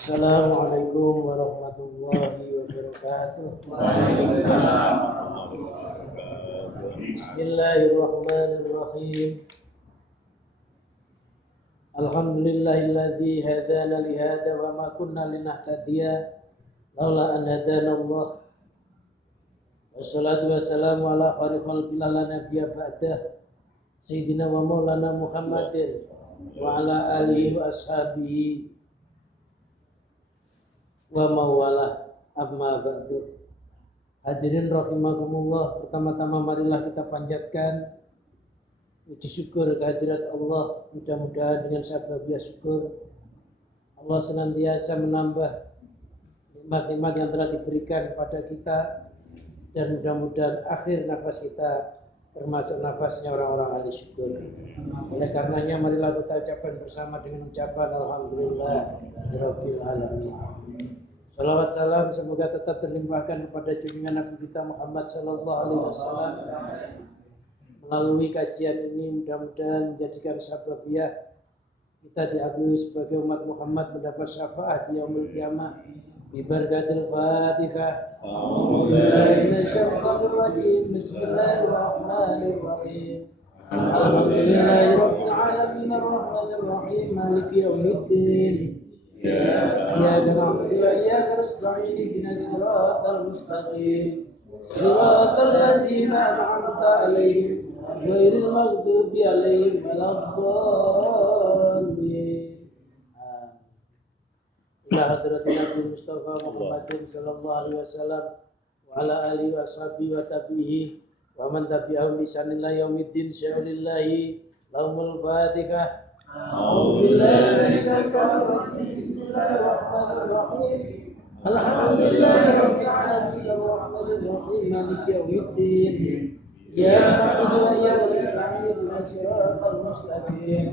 Assalamualaikum warahmatullahi wabarakatuh. Bismillahirrahmanirrahim. Alhamdulillahilladzi hadana li hada wa ma kunna linahtadiya laula an hadana Allah. Wassalatu wassalamu ala khairil khalqi la nabiyya ba'dah sayyidina wa maulana Muhammadin wa ala alihi wa ashabihi wa mawala amma ba'du. Hadirin rahimakumullah, pertama-tama marilah kita panjatkan puji syukur kehadirat Allah. Mudah-mudahan dengan sababiyah syukur Allah senantiasa menambah nikmat-nikmat yang telah diberikan kepada kita, dan mudah-mudahan akhir nafas kita termasuk nafasnya orang-orang ahli syukur. Oleh karenanya marilah kita ucapkan bersama dengan ucapan alhamdulillah rabbil alamin. Salawat salam semoga tetap terlimpahkan kepada junjungan Nabi kita Muhammad sallallahu alaihi wasallam. Melalui kajian ini mudah-mudahan menjadikan sababiyah kita diakui sebagai umat Muhammad mendapat syafaat di yaumul qiyamah. Bi barakatil Fatihah. Bismillahirrahmanirrahim. Alhamdulillahirabbil alamin arrahmanir rahim maliki yaumiddin. إياك نعبد وإياك نستعين اهدنا الصراط المستقيم صراط الذين أنعمت عليهم غير المغضوب عليهم ولا الضالين. إلى حضرة النبي المصطفى محمد صلى الله عليه وسلم وعلى آله وصحبه وتابعيه ومن تبعهم بإحسان إلى يوم الدين. شهر لهم الفاتحة. أعوذ بالله من الشيطان الرجيم. بسم الله الرحمن الرحيم. الحمد لله رب العالمين الرحمن الرحيم مالك يوم الدين. إياك نعبد وإياك نستعين اهدنا الصراط المستقيم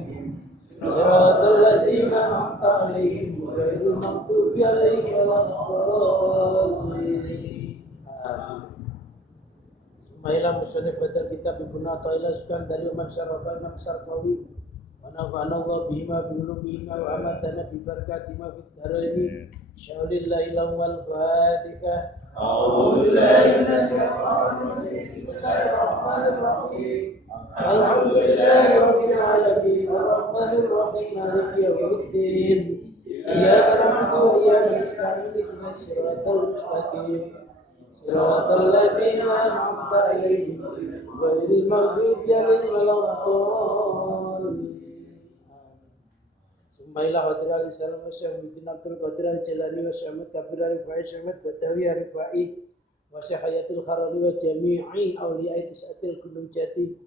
صراط الذين أنعمت عليهم غير المغضوب عليهم ولا الضالين. Mailah musannif badal kitab Ibnu Athaillah Sukan dari Umar Syarafah Imam Sarqawi. ونفعنا الله بهما بعلومهما وأمتنا ببركاتهما في الدارين. شاء لهم الفاتحة. أعوذ بالله من الشيطان الرجيم. بسم الله الرحمن الرحيم. الحمد لله رب العالمين الرحمن الرحيم مالك يوم الدين. إياك نعبد وإياك نستعين اهدنا الصراط المستقيم صراط الذين أنعمت عليهم غير المغضوب عليهم ولا الضالين. Mailah hadir ali salam wa syahidin Abdul Qadir al-Jalani wa syahmad kabir al-Rifai syahmad Badawi al-Rifai wa syahayatil kharali wa jami'i awliya'i tis'atil gunung jati.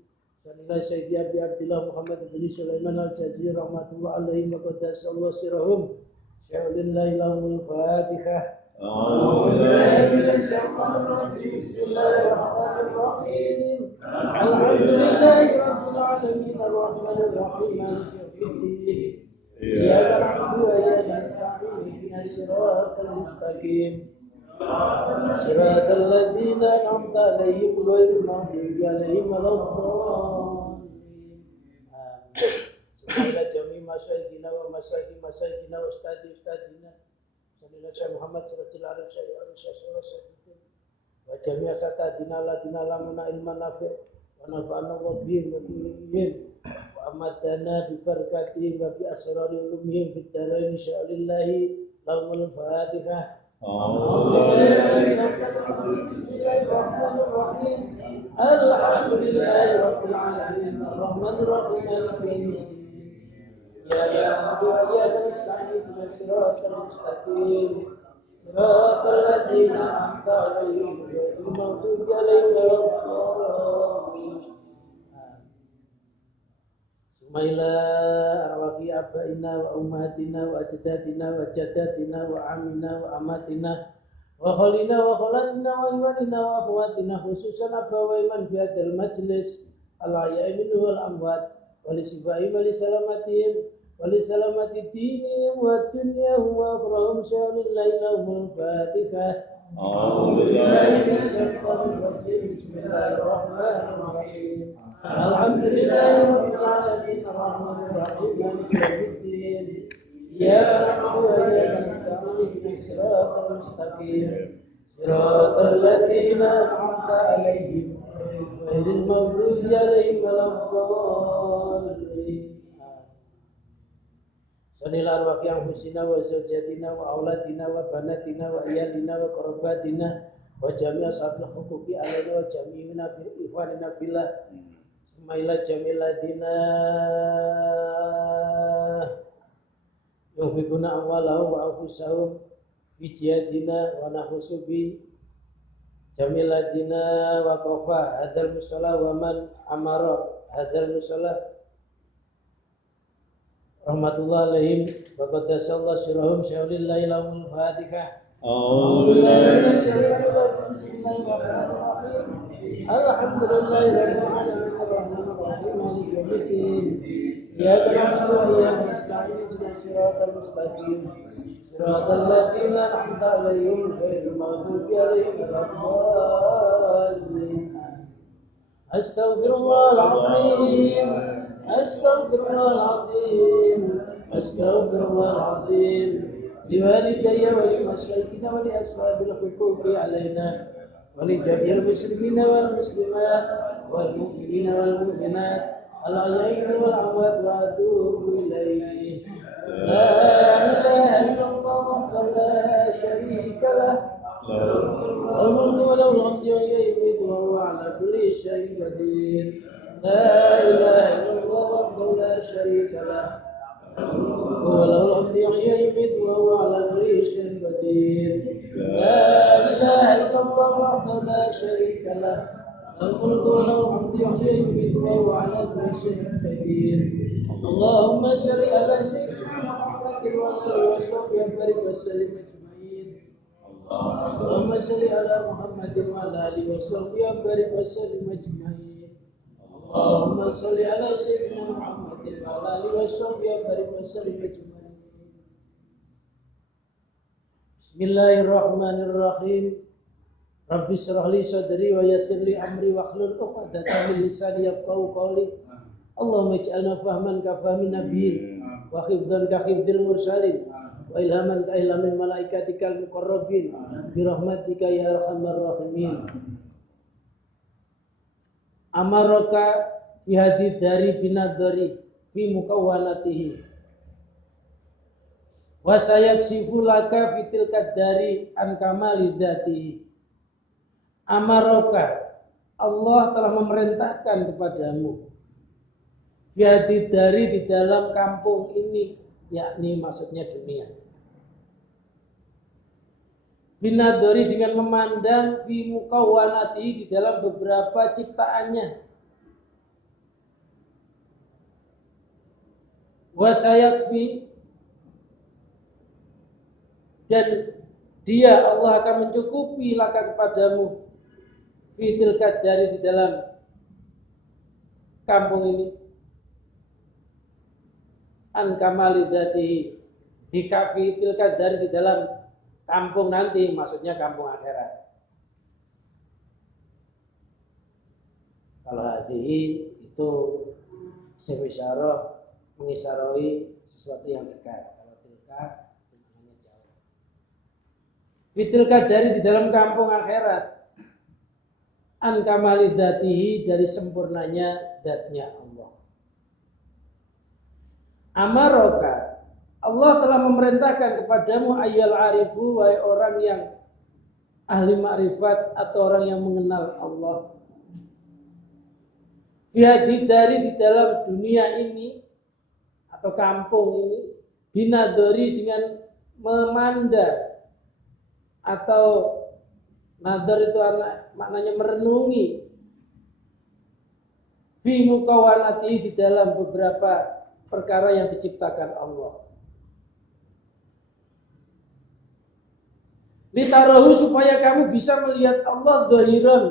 Sanillah Sayyidi Abi Abdillah Muhammad bin Sulaiman al-Jazir rahmatullah alaihim wa qadasallahu sirahum. Syahlillahi lahumul fatihah. Bismillahirrahmanirrahim. Alhamdulillahi rabbil alamin arrahmanir rahim maliki yaumiddin. إياك نعبد وإياك نستعين اهدنا الصراط المستقيم صراط الذين أنعمت عليهم غير المغضوب عليهم ولا الضالين. Semoga jami masyayikhina wa masyayikhina wa ustadina Sanillah Syekh Muhammad Sirajul Arif Syekh Arif wa jami asatadina ladina lamuna ilman nafi' wa nafa'ana wa bihim wa bihim wa amadana bi barakatihim wa bi asrari ulumihim fid darain. Insyaallah lahumul fatihah. Bismillahirrahmanirrahim. Alhamdulillahi rabbil alamin arrahmanir rahim maliki yaumiddin. Iyyaka na'budu wa iyyaka nasta'in ihdinas siratal mustaqim siratal ladzina an'amta 'alaihim ghairil maghdubi 'alaihim waladdallin. Maila arwaqi abaina wa ummatina wa ajdadina wa jaddatina wa amina wa amatina wa khalina wa khalatina wa iwanina wa akhwatina khususan abawai man fi hadal majlis al-ahya'i minhu wal amwat wa li sifaihim wa li salamatihim wa li salamati dinihim wa dunyahum wa akhrahum. Sya'lillahi lahumul fatihah. A'udzu billahi minasy syaithanir rajim. Bismillahirrahmanirrahim. Alhamdulillahi rabbil alamin arrahmanir rahim maliki yaumiddin. Iyyaka na'budu wa iyyaka nasta'in الصراط المستقيم صراط الذين أنعمت عليهم غير المغضوب عليهم ولا الضالين. Salli ala arwah anfusina wa zawjatina wa auladina wa banatina wa iyalina wa qarabatina wa jami' ashabil huquqi alaihi wa jami'ina fi ikhwanina fillah sumaila jamiladina yufikuna amwalahu wa anfusahum fi jihadina wa nahusubi jamiladina wa qafa hadal musalla wa man amara hadal musalla rahmatullah alaihim wa qaddasallahu sirahum syaulillahi lahumul fatihah. Alhamdulillahi rabbil alamin arrahmanir rahim maliki yaumiddin iyyaka na'budu wa iyyaka nasta'in ihdinas siratal mustaqim siratal ladzina an'amta alaihim ghairil maghdubi alaihim waladdallin. Astaghfirullahaladzim Astaghfirullahaladzim Astaghfirullahaladzim liwalidayya wa limasyayikhina wa li ashabil huquqi alaina wa li jami'il muslimina wal muslimat wal mu'minina wal mu'minat al ahya'i wal amwat wa atubu ilaihi. La ilaha illallah wahdahu la syarika lah lahul mulku wa lahul hamdu wa yuhyihi wa huwa ala kulli syai'in qadir. La ilaha illallah wahdahu la syarika lah wa lahul hamdu wa yuhyihi wa huwa ala kulli syai'in qadir. La ilaha illallah wahdahu la syarika lah lahul mulku wa lahul hamdu wa yuhyihi wa huwa ala kulli syai'in qadir. Allahumma shalli ala sayyidina Muhammadin wa ala alihi wa sahbihi wa sallim ajma'in. Allahumma shalli ala Muhammadin wa ala alihi wa sahbihi wa sallim ajma'in. Allahumma shalli ala sayyidina Muhammadin wa ala alihi wa sahbihi wa sallim ajma'in. Bismillahirrahmanirrahim. Rabbi shrah li sadri wa yassir li amri wa hlul 'uqdatam min lisani yafqahu qawli. Allahumma ij'alna fahman ka fahmin nabiyyin wa hifdzan ka hifdzil mursalin wa ilhaman ka ilhamil malaikatikal muqarrabin bi rahmatika ya arhamar rahimin. Amaraka fi hadid dari binadari fi mukawwanatihi wa sayaksifu laka fitil kadari an kamali dzatihi. Amaraka, Allah telah memerintahkan kepadamu fi hadid dari di dalam kampung ini, yakni maksudnya dunia. Binadari dengan memandang fi mukawwanati di dalam beberapa ciptaannya. Wasayakfi, dan dia Allah akan mencukupi laka kepadamu fitil kadari di dalam kampung ini. An kamali dzatihi, di fitil kadari di dalam kampung nanti, maksudnya kampung akhirat. Kalau hadihi itu semisyaroh mengisaroi sesuatu yang dekat. Kalau tilka maknanya jauh. Fitil kadari di dalam kampung akhirat. An kamali dzatihi, dari sempurnanya dzatnya Allah. Amaraka, Allah telah memerintahkan kepadamu ayyal arifu, wahai orang yang ahli makrifat atau orang yang mengenal Allah. Fi dari di dalam dunia ini atau kampung ini, binadori dengan memandang, atau nadar itu maknanya merenungi, fi mukawwanati di dalam beberapa perkara yang diciptakan Allah. Litarahu, supaya kamu bisa melihat Allah dhahiran,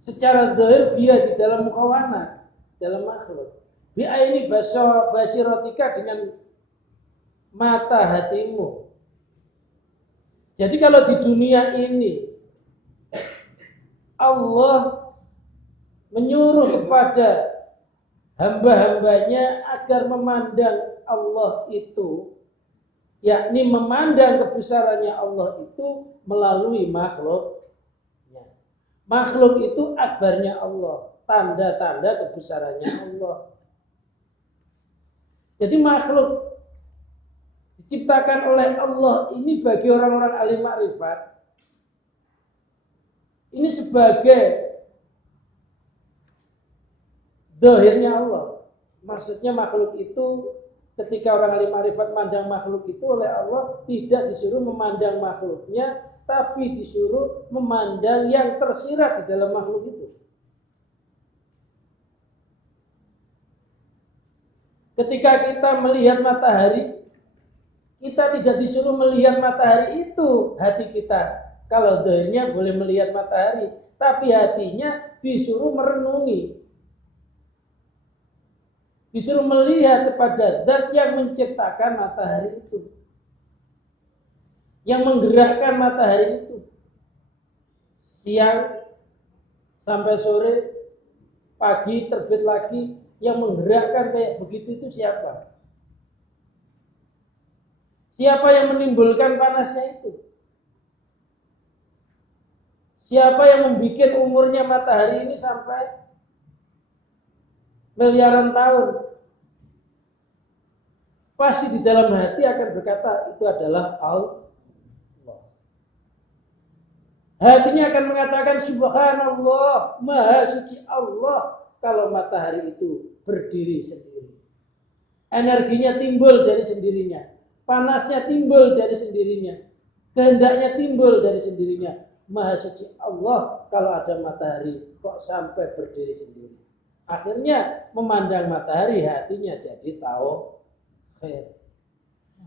secara dhahir via di dalam mukawwana, dalam makhluk. Bi aini basiratika, dengan mata hatimu. Jadi kalau di dunia ini Allah menyuruh kepada hamba-hambanya agar memandang Allah itu yakni memandang kebesarannya Allah itu melalui makhluknya. Makhluk itu akbarnya Allah, tanda-tanda kebesarannya Allah. Jadi makhluk diciptakan oleh Allah ini bagi orang-orang ahli ma'rifat ini sebagai zahirnya Allah. Maksudnya makhluk itu ketika orang ahli ma'rifat memandang makhluk itu oleh Allah tidak disuruh memandang makhluknya, tapi disuruh memandang yang tersirat di dalam makhluk itu. Ketika kita melihat matahari, kita tidak disuruh melihat matahari itu hati kita. Kalau zahirnya boleh melihat matahari, tapi hatinya disuruh merenungi. Disuruh melihat kepada zat yang menciptakan matahari itu. Yang menggerakkan matahari itu. Siang sampai sore, pagi terbit lagi, yang menggerakkan kayak begitu itu siapa? Siapa yang menimbulkan panasnya itu? Siapa yang membuat umurnya matahari ini sampai miliaran tahun? Pasti di dalam hati akan berkata itu adalah Allah. Hatinya akan mengatakan subhanallah, maha suci Allah kalau matahari itu berdiri sendiri. Energinya timbul dari sendirinya. Panasnya timbul dari sendirinya. Kehendaknya timbul dari sendirinya. Maha suci Allah kalau ada matahari kok sampai berdiri sendiri. Akhirnya memandang matahari hatinya jadi tauhid.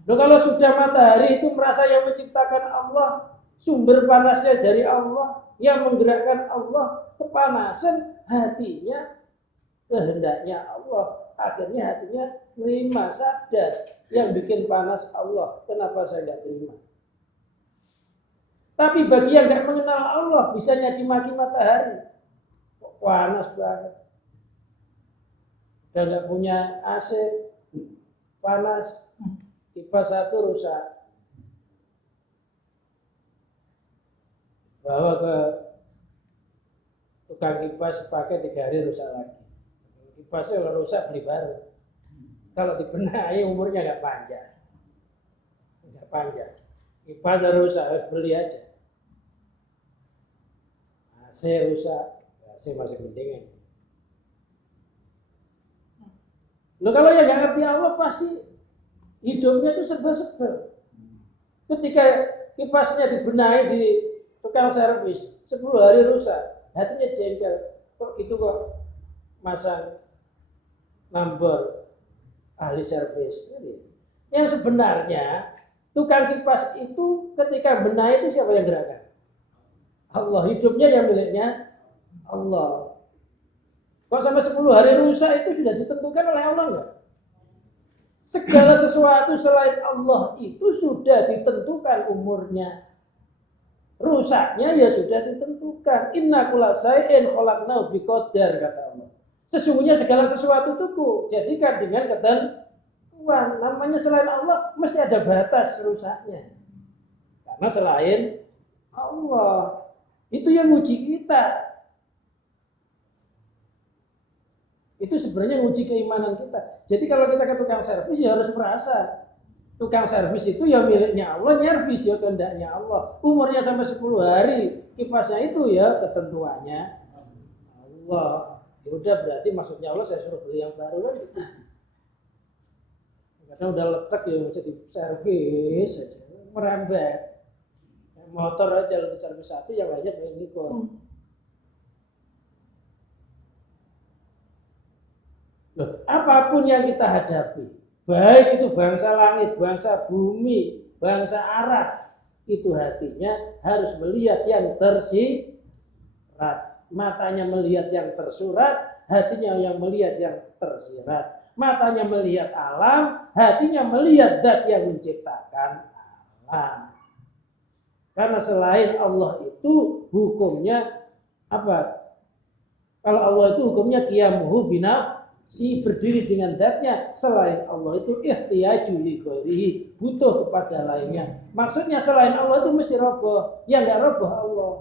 Loh, kalau sudah matahari itu merasa yang menciptakan Allah, sumber panasnya dari Allah, yang menggerakkan Allah, kepanasan hatinya kehendaknya Allah. Akhirnya hatinya terima, sadar yang bikin panas Allah. Kenapa saya tidak terima? Tapi bagi yang nggak mengenal Allah bisa nyaci maki matahari. Kok panas banget. Dan nggak punya AC, panas. Kipas satu rusak. Bawa ke tukang kipas pakai 3 hari rusak lagi. Kipasnya kalau rusak beli baru. Kalau dibenahi umurnya nggak panjang. Nggak panjang. Kipas rusak beli aja. AC rusak, AC masih mendingan. Loh, kalau yang nggak ngerti Allah pasti hidupnya itu serba-serba. Ketika kipasnya dibenahi di tukang servis, 10 hari rusak, hatinya jengkel. Kok gitu kok masang nomor ahli servis? Yang sebenarnya tukang kipas itu ketika benahi itu siapa yang gerakkan? Allah. Hidupnya yang miliknya Allah. Kok sampai 10 hari rusak itu sudah ditentukan oleh Allah enggak? Segala sesuatu selain Allah itu sudah ditentukan umurnya. Rusaknya ya sudah ditentukan. Inna kulla syai'in khalaqnahu biqadar, kata Allah. Sesungguhnya segala sesuatu itu jadikan dengan ketentuan. Namanya selain Allah mesti ada batas rusaknya. Karena selain Allah itu yang uji kita. Itu sebenarnya uji keimanan kita. Jadi kalau kita ke tukang servis ya harus merasa tukang servis itu ya miliknya Allah, nyervis ya kehendaknya Allah. Umurnya sampai 10 hari, kipasnya itu ya ketentuannya Allah. Ya udah, berarti maksudnya Allah saya suruh beli yang baru kan gitu. Kadang udah letak ya bisa diservis aja, merembet. Motor aja lebih servis satu, yang lainnya pengen ngikut. Loh, apapun yang kita hadapi, baik itu bangsa langit, bangsa bumi, bangsa Arab, itu hatinya harus melihat yang tersirat. Matanya melihat yang tersurat, hatinya yang melihat yang tersirat. Matanya melihat alam, hatinya melihat zat yang menciptakan alam. Karena selain Allah itu hukumnya apa? Kalau Allah itu hukumnya qiyamuhu si berdiri dengan zatnya selain Allah itu ihtiyaju li ghairihi, butuh kepada lainnya. Maksudnya selain Allah itu mesti roboh, yang enggak roboh Allah.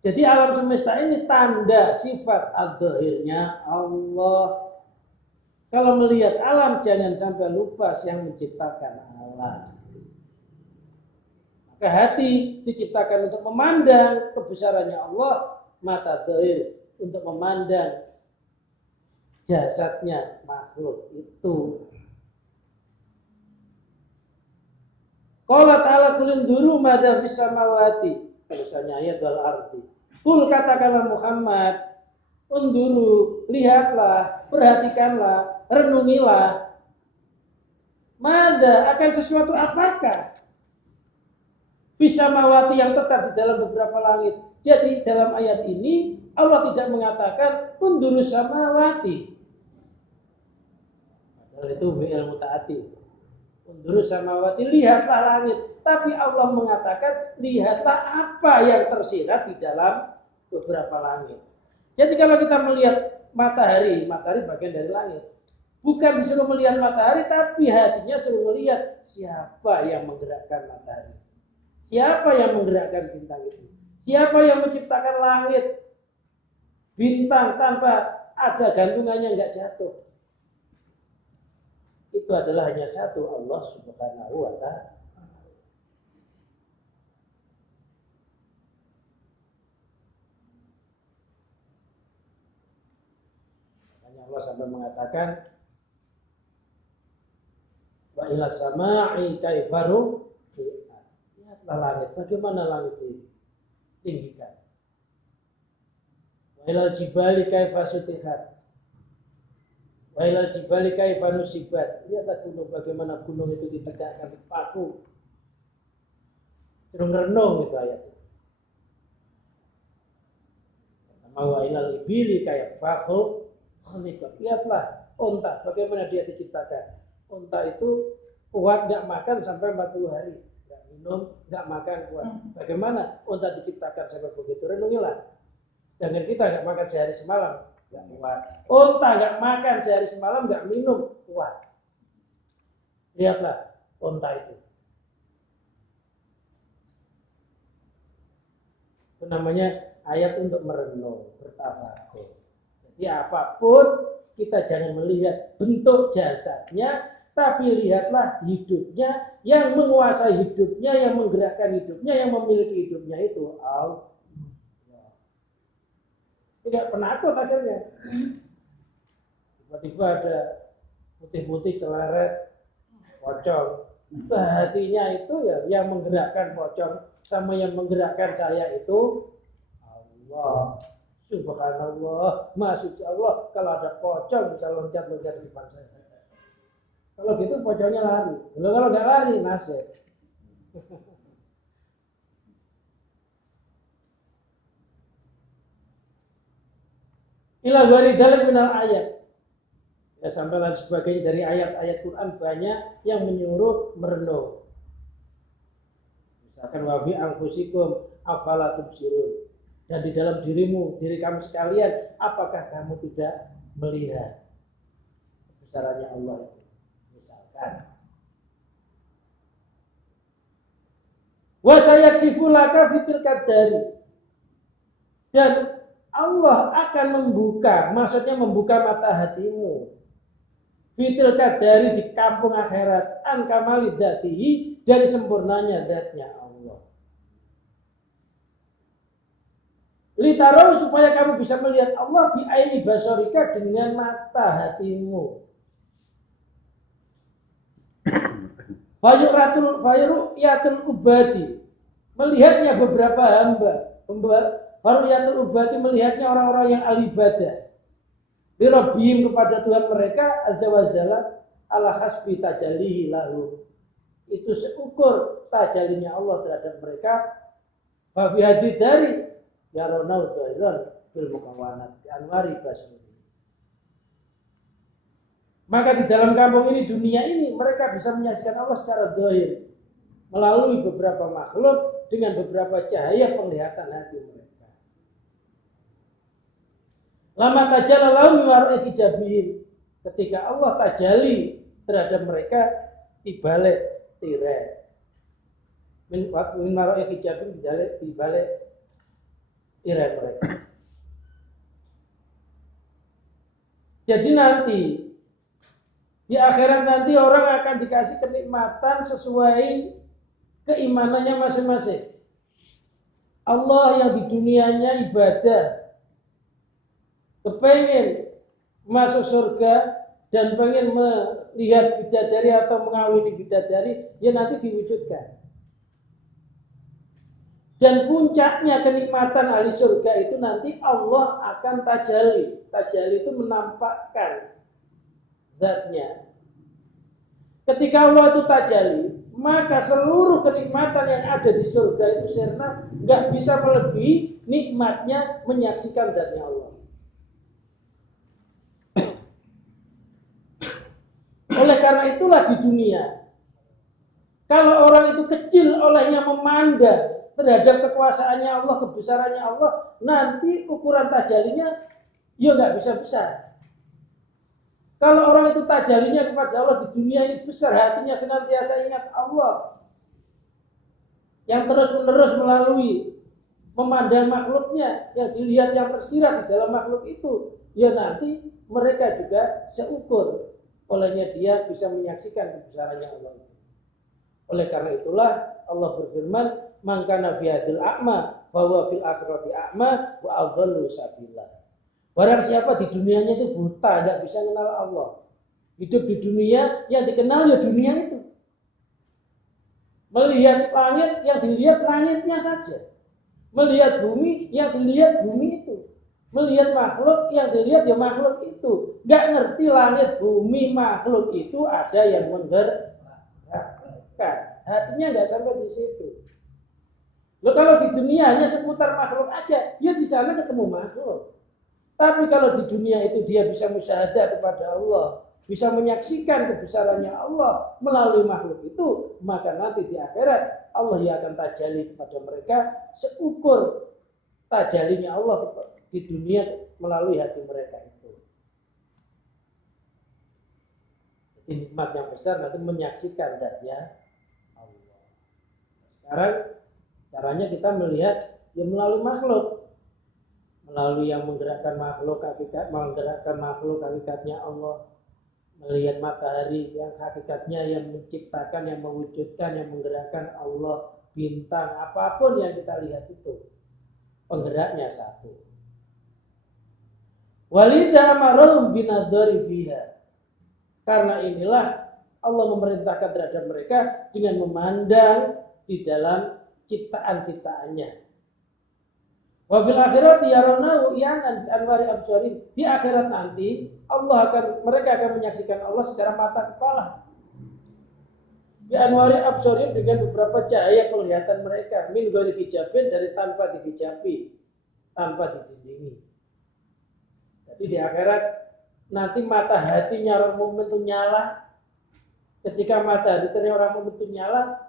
Jadi alam semesta ini tanda sifat ad-dhahirnya Allah. Kalau melihat alam jangan sampai lupa yang menciptakan alam. Maka hati diciptakan untuk memandang kebesarannya Allah, mata dhahir untuk memandang jasadnya makhluk itu. Qala ta'ala qul induru madza fis samawati. Tulisannya ayat wal ardi. Qul katakanlah Muhammad, unduru, lihatlah, perhatikanlah, renungilah. Mada akan sesuatu apakah? Fis samawati yang tetap di dalam beberapa langit. Jadi dalam ayat ini Allah tidak mengatakan unduru samawati. Padahal itu fi'il muta'addi. Unduru samawati, lihatlah langit. Tapi Allah mengatakan lihatlah apa yang tersirat di dalam beberapa langit. Jadi kalau kita melihat matahari bagian dari langit. Bukan disuruh melihat matahari, tapi hatinya suruh melihat siapa yang menggerakkan matahari. Siapa yang menggerakkan bintang itu. Siapa yang menciptakan langit. Bintang tanpa ada gantungannya nggak jatuh. Itu adalah hanya satu, Allah Subhanahu wa ta'ala. Allah sampai mengatakan wa ila sama'i kaifaru, lihatlah langit, bagaimana langit ini tinggikan. Wa ila jibali kaifasutihat, wa ila jibali kaifanusibat, lihatlah gunung, bagaimana gunung itu ditegakkan paku. Terus renung itu ayat. Pertama wa ila ibili kaifahu. Lihatlah unta, bagaimana dia diciptakan. Unta itu kuat, nggak makan sampai 40 hari, nggak minum, nggak makan, kuat. Bagaimana unta diciptakan sampai begitu? Renungilah. Sedangkan kita nggak makan sehari semalam, nggak kuat. Unta nggak makan sehari semalam, nggak minum, kuat. Lihatlah unta itu. Itu namanya ayat untuk merenung, bertafakur. Jadi apapun kita jangan melihat bentuk jasadnya, tapi lihatlah hidupnya, yang menguasai hidupnya, yang menggerakkan hidupnya, yang memiliki hidupnya itu Allah. Tidak penakut akhirnya. Tiba-tiba ada putih-putih celeret, pocong. Hatinya itu ya yang menggerakkan pocong sama yang menggerakkan saya itu Allah. Subhanallah, Masya Allah, kalau ada pocong bisa loncat-loncat di depan saya. Kalau gitu pocongnya lari. Kalau nggak lari, nasib. Ila ghairi dzalik minal ayat. Ya sampai dan sebagainya dari ayat-ayat Quran banyak yang menyuruh merenung. Misalkan wa fi anfusikum afala tubsirun. Dan di dalam dirimu, diri kamu sekalian, apakah kamu tidak melihat kebesarannya Allah itu? Misalkan. Wa sayaksifu laka fitil kadari. Dan Allah akan membuka, maksudnya membuka mata hatimu. Fitil kadari di kampung akhirat, an kamali dzatihi, dari sempurnanya zatnya Allah. Litarau supaya kamu bisa melihat Allah bi aini basorika dengan mata hatimu. Fayru'yatul ubadi, melihatnya beberapa hamba. Fayru'yatul ubadi, melihatnya orang-orang yang ahli ibadah. Lirabbihim, kepada Tuhan mereka azza wa jalla, ala hasbi tajallihi lahu. Itu seukur tajallinya Allah terhadap mereka. Fa fi hadid dari ya ronau dhairan fil mukawanat anwari basmi. Maka di dalam kampung ini, dunia ini, mereka bisa menyaksikan Allah secara dhahir melalui beberapa makhluk dengan beberapa cahaya penglihatan hati mereka. Lama tajalallahu min wara'i hijabihim. Ketika Allah tajali terhadap mereka di balik tirai. Min wara'i hijabihim di balik tirai mereka. Jadi nanti di akhirat nanti orang akan dikasih kenikmatan sesuai keimanannya masing-masing. Allah yang di dunianya ibadah, kepengen masuk surga dan pengen melihat bidadari atau mengawini bidadari, ya nanti diwujudkan. Dan puncaknya kenikmatan ahli surga itu nanti Allah akan tajalli. Tajalli itu menampakkan zatnya. Ketika Allah itu tajalli, maka seluruh kenikmatan yang ada di surga itu sirna nggak bisa melebihi nikmatnya menyaksikan zatnya Allah. Oleh karena itulah di dunia, kalau orang itu kecil olehnya memandang terhadap kekuasaannya Allah, kebesarannya Allah, nanti ukuran tajalinya ya nggak bisa besar. Kalau orang itu tajalinya kepada Allah di dunia ini besar, hatinya senantiasa ingat Allah, yang terus-menerus melalui memandang makhluknya, yang dilihat yang tersirat di dalam makhluk itu, ya nanti mereka juga seukur olehnya dia bisa menyaksikan kebesarannya Allah. Oleh karena itulah Allah berfirman, "Man kana fi hadil a'ma, fa huwa fil akhirati a'ma wa adhallu sabila." Barang siapa di dunianya itu buta, enggak bisa kenal Allah. Hidup di dunia, yang dikenal ya dunia itu. Melihat langit, yang dilihat langitnya saja. Melihat bumi, yang dilihat bumi itu. Melihat makhluk, yang dilihat ya makhluk itu. Enggak ngerti langit, bumi, makhluk itu ada yang menggerakkan. Hatinya enggak sampai di situ. Loh, kalau di dunia hanya seputar makhluk aja, ya di sana ketemu makhluk. Tapi kalau di dunia itu dia bisa musyahadah kepada Allah, bisa menyaksikan kebesarannya Allah melalui makhluk itu, maka nanti di akhirat Allah yang akan tajalli kepada mereka seukur tajallinya Allah di dunia melalui hati mereka itu. Jadi nikmat yang besar nanti menyaksikan zatnya Allah. Sekarang caranya kita melihat ya melalui makhluk. Melalui yang menggerakkan makhluk hakikatnya Allah, melihat matahari yang hakikatnya yang menciptakan, yang mewujudkan, yang menggerakkan Allah, bintang, apapun yang kita lihat itu penggeraknya satu. Walidah amarahum binadzari fiha. Karena inilah Allah memerintahkan terhadap mereka dengan memandang di dalam ciptaan-ciptaannya. Wa fil akhirati yarawnahu iyanan anwari absarin. Di akhirat nanti mereka akan menyaksikan Allah secara mata kepala. Bi anwari absarin dengan beberapa cahaya penglihatan mereka, min ghairi hijabin, dari tanpa dihijabi, tanpa didindingi. Jadi di akhirat nanti mata hatinya orang mukmin itu nyala. Ketika mata hatinya orang mukmin itu nyala,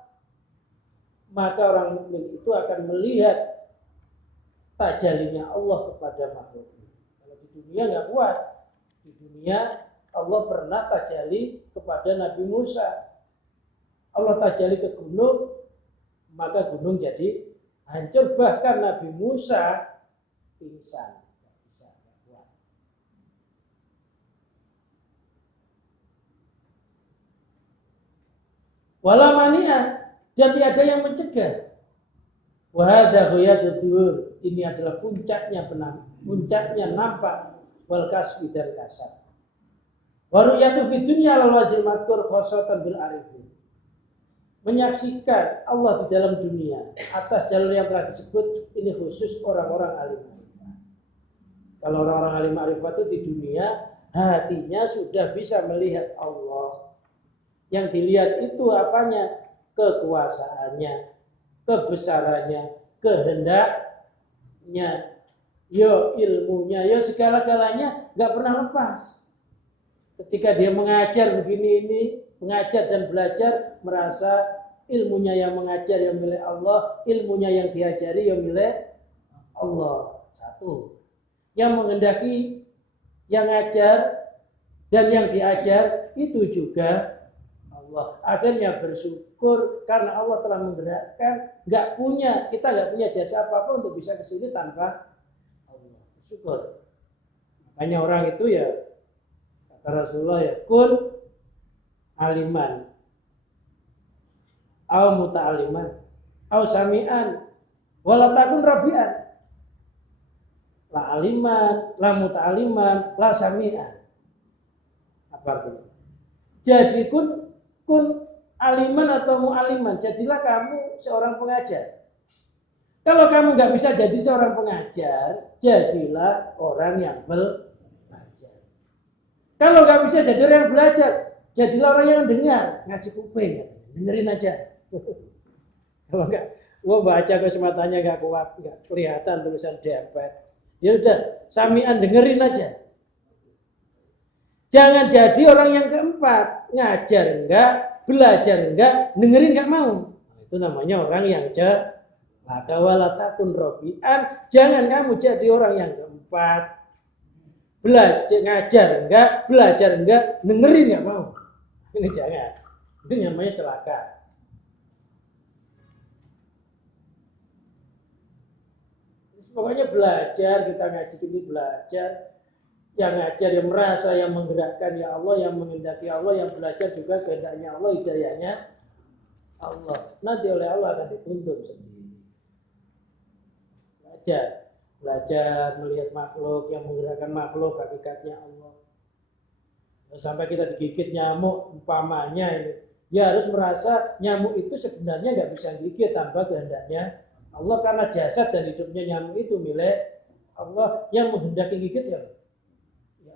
maka orang mukmin itu akan melihat tajallinya Allah kepada makhluknya. Kalau di dunia nggak kuat. Di dunia Allah pernah tajalli kepada Nabi Musa. Allah tajalli ke gunung, maka gunung jadi hancur. Bahkan Nabi Musa pingsan. Nggak bisa, nggak kuat. Walamania, jadi ada yang mencegah. Wahada huyadudur, ini adalah puncaknya nampak wal kasbi dan kasar. Waruyatu fid dunya lal wazil makur khosotan bil arifin. Menyaksikan Allah di dalam dunia atas jalur yang telah disebut ini khusus orang-orang alim ma'rifat. Kalau orang-orang alim ma'rifat itu di dunia hatinya sudah bisa melihat Allah. Yang dilihat itu apanya? Kekuasaannya, kebesarannya, kehendaknya, yo ilmunya, yo segala-galanya nggak pernah lepas. Ketika dia mengajar begini ini, mengajar dan belajar, merasa ilmunya yang mengajar yang milik Allah, ilmunya yang diajari yang milik Allah. Satu. yang menghendaki, yang ngajar, dan yang diajar itu juga Allah. Akhirnya bersyukur karena Allah telah menggerakkan. Kita nggak punya jasa apapun untuk bisa ke sini tanpa Allah. Bersyukur. Makanya orang itu ya, kata Rasulullah ya, kun aliman, au muta'aliman, au sami'an, wala takun rafi'an. La aliman, la muta'aliman, la sami'an. Apa artinya? Jadi kun aliman atau mu'aliman, jadilah kamu seorang pengajar. Kalau kamu nggak bisa jadi seorang pengajar, jadilah orang yang belajar. Kalau nggak bisa jadi orang yang belajar, jadilah orang yang dengar, ngaji kuping, dengerin aja. Kalau nggak, baca ke sematanya nggak kuat, nggak kelihatan tulisan dempet. Ya udah, samian dengerin aja. Jangan jadi orang yang keempat, ngajar enggak, belajar enggak, dengerin enggak mau. Itu namanya orang yang celaka. Wala takun rafi'an. Jangan kamu jadi orang yang keempat, ngajar enggak, belajar enggak, dengerin enggak mau. Ini jangan. Itu namanya celaka. Pokoknya belajar, kita ngaji ini belajar. Yang ngajar, yang merasa, yang menggerakkan ya Allah, yang menghendaki Allah, yang belajar juga kehendaknya Allah, hidayahnya Allah. Nanti oleh Allah akan dituntun sendiri. Belajar melihat makhluk, yang menggerakkan makhluk, hakikatnya Allah. Sampai kita digigit nyamuk, umpamanya ini, ya harus merasa nyamuk itu sebenarnya nggak bisa gigit tanpa kehendaknya Allah, karena jasad dan hidupnya nyamuk itu milik Allah. Yang menghendaki gigit siapa?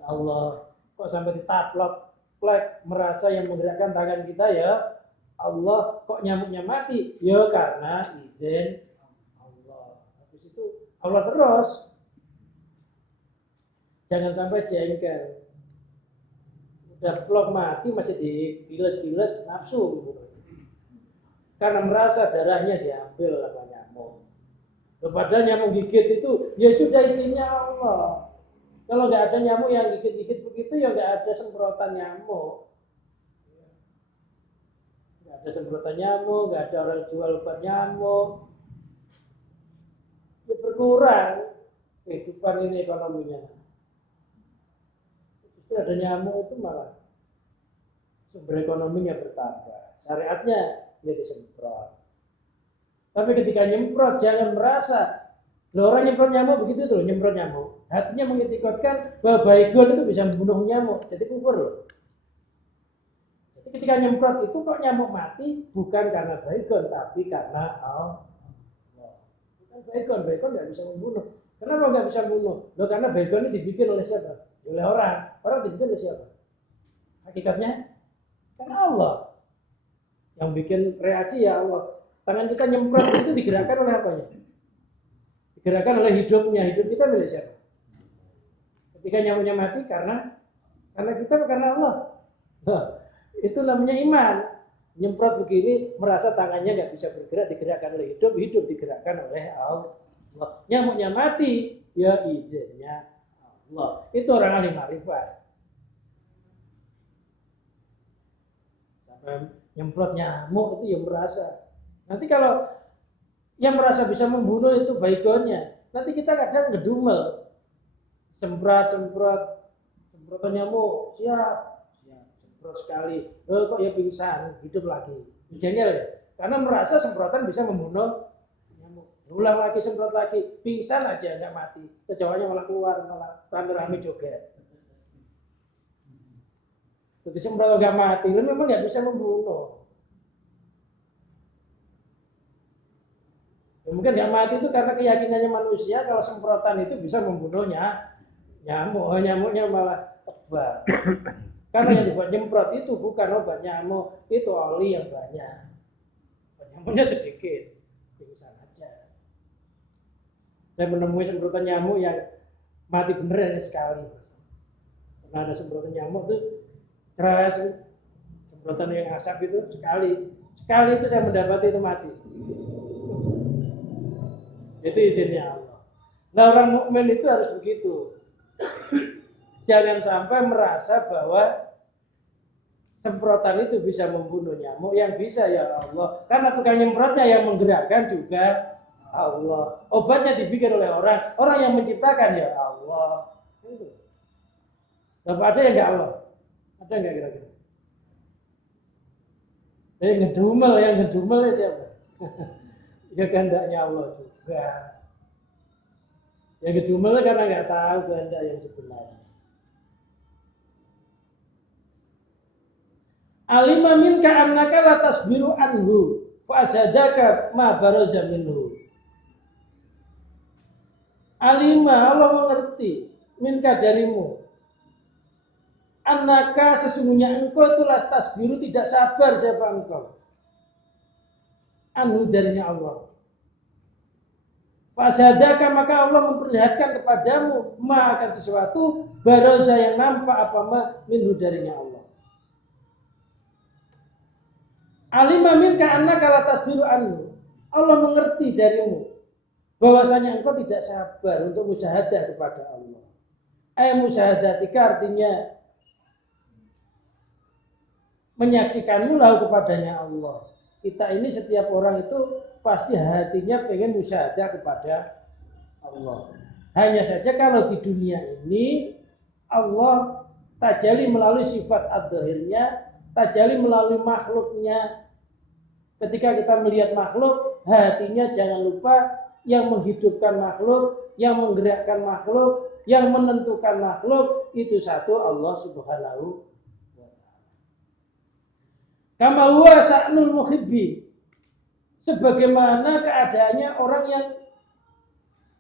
Allah. Kok sampai ditaplok plek, merasa yang menggerakkan tangan kita ya Allah. Kok nyamuknya mati? Ya karena izin Allah. Habis itu Allah terus. Jangan sampai jengkel. Udah plok mati masih digiles-giles nafsu. Karena merasa darahnya diambil sama nyamuk. Padahal nyamuk gigit itu ya sudah izinnya Allah. Kalau nggak ada nyamuk yang gigit-gigit begitu, ya nggak ada semprotan nyamuk. Nggak ada semprotan nyamuk, nggak ada orang jual obat nyamuk. Ya berkurang kehidupan ini ekonominya. Justru ada nyamuk itu malah sumber ekonominya bertambah. Syariatnya ya disemprot. Tapi ketika nyemprot jangan merasa, orang nyemprot nyamuk begitu tuh, nyemprot nyamuk. Hatinya mengitikadkan bahwa baygon itu bisa membunuh nyamuk. Jadi kufur loh. Jadi ketika nyemprot itu kok nyamuk mati bukan karena baygon, tapi karena Allah. Bukan baygon nggak bisa membunuh. Kenapa nggak bisa membunuh? Loh, karena baygon ini dibikin oleh siapa? Oleh orang. Orang dibikin oleh siapa? Hakikatnya karena Allah. Yang bikin reaksi ya Allah. Tangan kita nyemprot itu digerakkan oleh apanya? Digerakkan oleh hidupnya. Hidup kita milik siapa? Ketika nyamuknya mati karena kita, karena Allah. Nah, itu namanya iman. Nyemprot begini merasa tangannya nggak bisa bergerak, digerakkan oleh hidup digerakkan oleh Allah. Nyamuknya mati, ya izinnya Allah. Itu orang ahli ma'rifat. Sampai nyemprot nyamuk itu yang merasa. Nanti kalau yang merasa bisa membunuh itu baygonnya, nanti kita kadang ngedumel. Semprotan nyamuk, siap, semprot sekali, kok ya pingsan, hidup lagi, jengkel ya, karena merasa semprotan bisa membunuh nyamuk, ulang lagi, semprot lagi, pingsan aja nggak mati, kejauhannya malah keluar, malah rame-rame joget, jadi semprot nggak mati, memang nggak bisa membunuh. Ya, mungkin nggak mati itu karena keyakinannya manusia kalau semprotan itu bisa membunuhnya. Nyamuknya malah tebal. Karena yang dibuat nyemprot itu bukan obat nyamuk, itu oli yang banyak. Nyamuknya sedikit, pingsan aja. Saya menemui semprotan nyamuk yang mati beneran sekali. Karena ada semprotan nyamuk tuh keras, semprotan yang asap itu sekali itu saya mendapati itu mati. Itu izinnya Allah. Nah, orang mukmin itu harus begitu. Jangan sampai merasa bahwa semprotan itu bisa membunuh nyamuk. Yang bisa ya Allah. Karena tukang nyemprotnya yang menggerakkan juga Allah. Obatnya dibikin oleh orang. Orang yang menciptakan ya Allah. Bapak ada yang enggak Allah? Ada enggak kira-kira? Yang ngedumel siapa? Ya kehendaknya Allah juga. Yang ngedumel karena enggak tahu kehendak yang sebenarnya. Alima minka annaka la tasbiru anhu fa asadaka ma baraza minhu. Alima, Allah mengerti minka darimu. Annaka sesungguhnya engkau itu las tasbiru tidak sabar siapa engkau. Anhu darinya Allah. Fa asadaka maka Allah memperlihatkan kepadamu ma akan sesuatu baraza yang nampak apa ma minhu darinya Allah. Alima minka annaka la tasbiru anhu. Allah mengerti darimu bahwasanya engkau tidak sabar untuk musyahadah kepada Allah. Musyahadatika artinya menyaksikanmu lahu kepadanya Allah. Kita ini setiap orang itu pasti hatinya pengen musyahadah kepada Allah. Hanya saja kalau di dunia ini Allah tajalli melalui sifat ad-dhahirnya, tajalli melalui makhluknya. Ketika kita melihat makhluk, hatinya jangan lupa yang menghidupkan makhluk, yang menggerakkan makhluk, yang menentukan makhluk, itu satu Allah Subhanahu wa ta'ala. Kama huwa sa'nul muhibbi. Sebagaimana keadaannya orang yang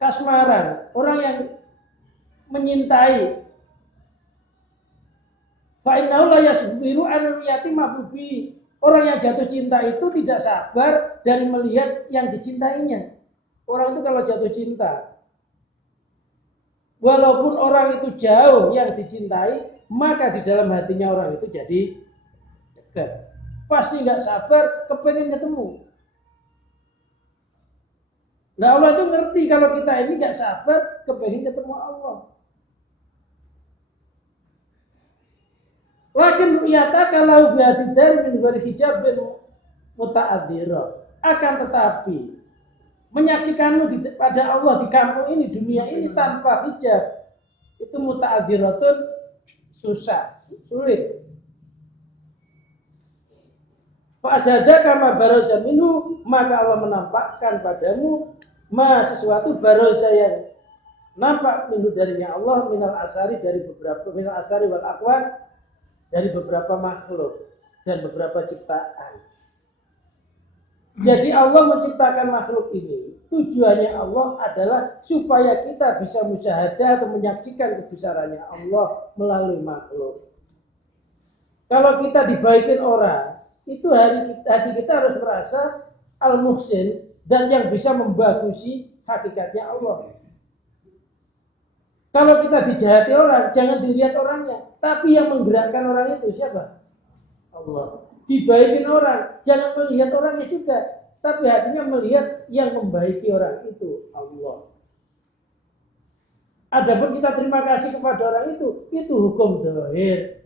kasmaran, orang yang menyintai. Fa innahu la yasbiru an ruyati mahbubi. Orang yang jatuh cinta itu tidak sabar dari melihat yang dicintainya. Orang itu kalau jatuh cinta, walaupun orang itu jauh yang dicintai, maka di dalam hatinya orang itu jadi dekat. Pasti nggak sabar, kepengen ketemu. Nah Allah itu ngerti kalau kita ini nggak sabar, kepengen ketemu Allah. Lakin ru'yata kalau biadidar min ghairi hijabin muta'adzira. Akan tetapi menyaksikanmu pada Allah di kampung ini, dunia ini tanpa hijab itu muta'adziratun susah, sulit. Fa asadaka ma baraza minhu, maka Allah menampakkan padamu ma sesuatu baraza yang nampak minhu darinya Allah minal asari dari beberapa minal asari wal aqwan dari beberapa makhluk dan beberapa ciptaan. Jadi Allah menciptakan makhluk ini, tujuannya Allah adalah supaya kita bisa musyahadah atau menyaksikan kebesarannya Allah melalui makhluk. Kalau kita dibaikin orang, itu hati kita harus merasa al-muhsin dan yang bisa membagusi hakikatnya Allah. Kalau kita dijahati orang, jangan dilihat orangnya, tapi yang menggerakkan orang itu siapa? Allah. Dibaikin orang, jangan melihat orangnya juga, tapi hatinya melihat yang membaiki orang itu, Allah. Adapun kita terima kasih kepada orang itu hukum dhahir.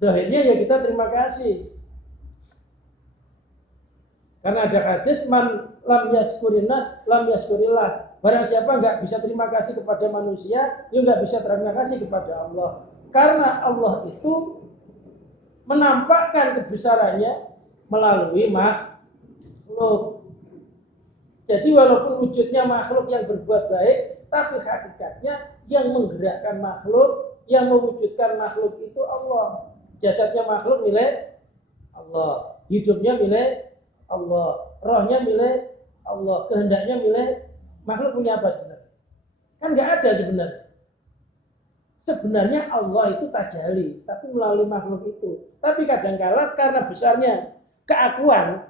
Dhahirnya ya kita terima kasih. Karena ada hadis man lam yaskurin nas lam yaskurillah. Barang siapa enggak bisa terima kasih kepada manusia, dia enggak bisa terima kasih kepada Allah. Karena Allah itu menampakkan kebesarannya melalui makhluk. Jadi walaupun wujudnya makhluk yang berbuat baik, tapi hakikatnya yang menggerakkan makhluk, yang mewujudkan makhluk itu Allah. Jasadnya makhluk milik Allah, hidupnya milik Allah, rohnya milik Allah, kehendaknya milik makhluk. Punya apa sebenarnya? Kan nggak ada sebenarnya. Sebenarnya Allah itu tajalli, tapi melalui makhluk itu. Tapi kadang-kala karena besarnya keakuan,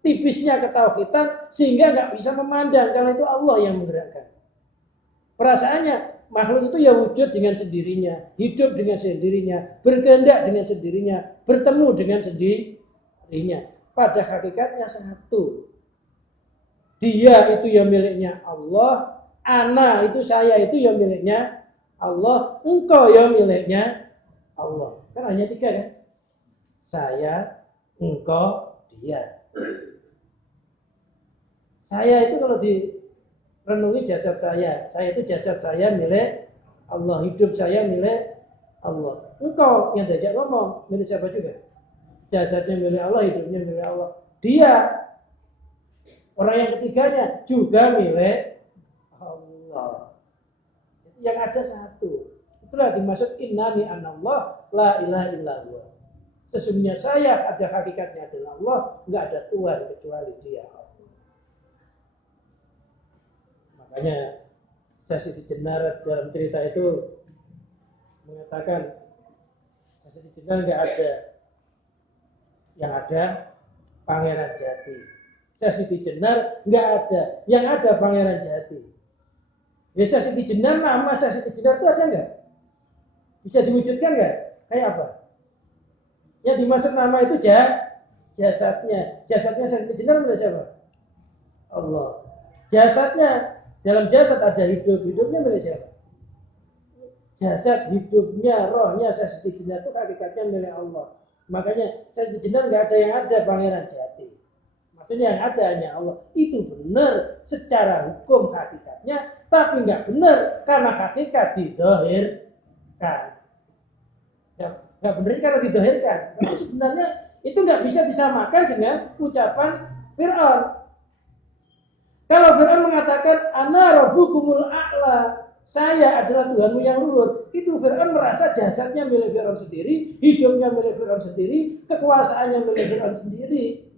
tipisnya ketauhidan, sehingga nggak bisa memandang kalau itu Allah yang menggerakkan. Perasaannya makhluk itu ya wujud dengan sendirinya, hidup dengan sendirinya, berkehendak dengan sendirinya, bertemu dengan sendirinya. Pada hakikatnya satu. dia itu ya miliknya Allah, ana itu saya itu ya miliknya Allah, engkau ya miliknya Allah. Kan hanya 3 kan? Saya, engkau, dia. Saya itu kalau direnungi jasad saya itu jasad saya milik Allah, hidup saya milik Allah. Engkau yang diajak ngomong milik siapa juga? Jasadnya milik Allah, hidupnya milik Allah. Dia, orang yang ketiganya juga milik Allah. Jadi yang ada satu. Itulah dimaksud innani anallah la ilaha illallah. Sesungguhnya saya ada hakikatnya adalah Allah, enggak ada Tuhan kecuali Dia. Makanya Syaikh Jenar dalam cerita itu mengatakan Syaikh Jenar enggak ada, yang ada Pangeran Jati. Syaikh Jenar enggak ada, yang ada Pangeran Jati. Ya Syaikh Jenar, nama Syaikh Jenar itu ada enggak? Bisa diwujudkan enggak? Kayak apa? Yang dimaksud nama itu jasadnya. Jasadnya Syaikh Jenar milik siapa? Allah. Jasadnya, dalam jasad ada hidup. Hidupnya milik siapa? Jasad, hidupnya, rohnya Syaikh Jenar itu hakikatnya milik Allah. Makanya Syaikh Jenar nggak ada yang ada Pangeran Jati. Maksudnya yang ada hanya Allah. Itu benar secara hukum hakikatnya, tapi nggak benar karena hakikat didohirkan. Nggak benar karena didohirkan. Tapi sebenarnya itu nggak bisa disamakan dengan ucapan Fir'aun. Kalau Fir'aun mengatakan ana rabbukumul a'la, saya adalah Tuhanmu yang luhur, itu Fir'aun merasa jasadnya milik Fir'aun sendiri, hidupnya milik Fir'aun sendiri, kekuasaannya milik Fir'aun sendiri,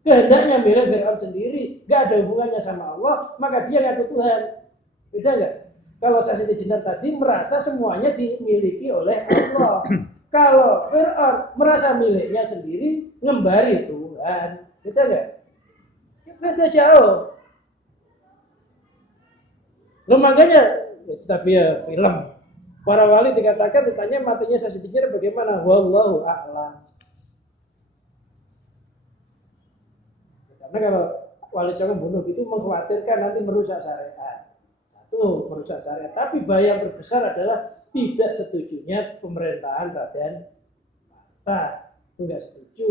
kehendaknya milik Fir'aun sendiri, gak ada hubungannya sama Allah, maka dia ngaku Tuhan. Beda nggak? Kalau Syaikh Jenar tadi merasa semuanya dimiliki oleh Allah. Kalau Fir'aun merasa miliknya sendiri, ngembari Tuhan. Beda nggak? Ya, beda jauh. Loh makanya, tapi ya film para wali dikatakan ditanya matinya Syaikh Jenar bagaimana? Wallahu a'lam. Karena kalau wali songo membunuh itu mengkhawatirkan nanti merusak syariat. Satu, merusak syariat. Tapi bahaya yang terbesar adalah tidak setujunya pemerintahan Raden Patah. Itu enggak setuju.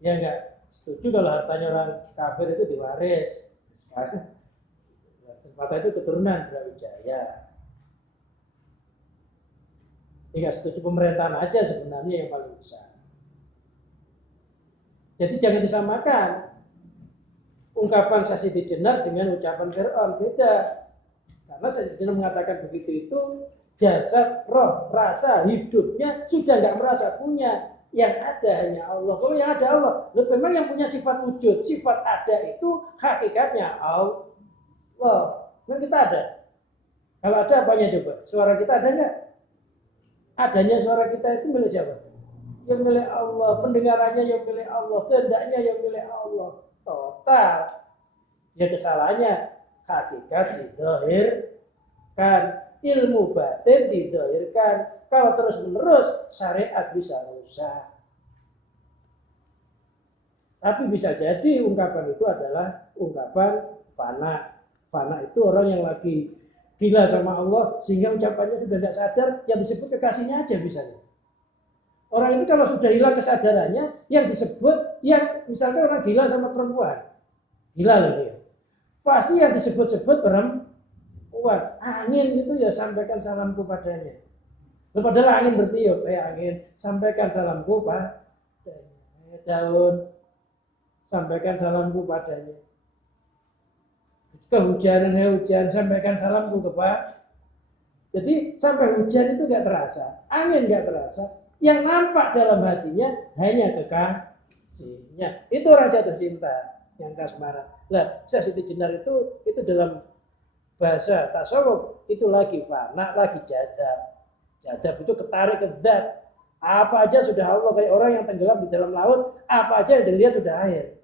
Ya enggak setuju kalau hartanya orang kafir itu diwaris. Sekarang Patah itu keturunan Brawijaya. Tidak setuju pemerintahan aja sebenarnya yang paling besar. Jadi jangan disamakan ungkapan Syaikh Jenar dengan ucapan Fir'aun, beda. Karena Syaikh Jenar mengatakan begitu itu jasad, roh, rasa, hidupnya sudah nggak merasa punya. Yang ada hanya Allah. Kalau yang ada Allah, memang yang punya sifat wujud, sifat ada itu hakikatnya Allah. Memang kita ada. Kalau ada apanya coba? Suara kita ada nggak? Adanya suara kita itu milik siapa? Yang milik Allah. Pendengarannya yang milik Allah. Kehendaknya yang milik Allah. Total. Ya kesalahannya hakikat didohirkan. Ilmu batin didohirkan. Kalau terus menerus syariat bisa rusak. Tapi bisa jadi ungkapan itu adalah ungkapan fana. Fana itu orang yang lagi gila sama Allah sehingga ucapannya sudah tidak sadar, yang disebut kekasihnya aja misalnya. Orang itu kalau sudah hilang kesadarannya, yang disebut, yang misalkan orang gila sama perempuan, gila loh dia. Pasti yang disebut-sebut perempuan, angin gitu ya sampaikan salamku padanya. Padahal angin bertiup, angin sampaikan salamku padanya. Daun sampaikan salamku padanya. Kehujanan hujan sampaikan salamku kepada. Jadi sampai hujan itu nggak terasa, angin nggak terasa. Yang nampak dalam hatinya hanya kekasihnya. Itu orang jatuh cinta yang kasmaran. Lah, Syaikh Jenar itu dalam bahasa tasawuf itu lagi fana, lagi jadab. Jadab itu ketarik ke zat. Apa aja sudah Allah, kayak orang yang tenggelam di dalam laut, apa aja yang dilihat sudah air.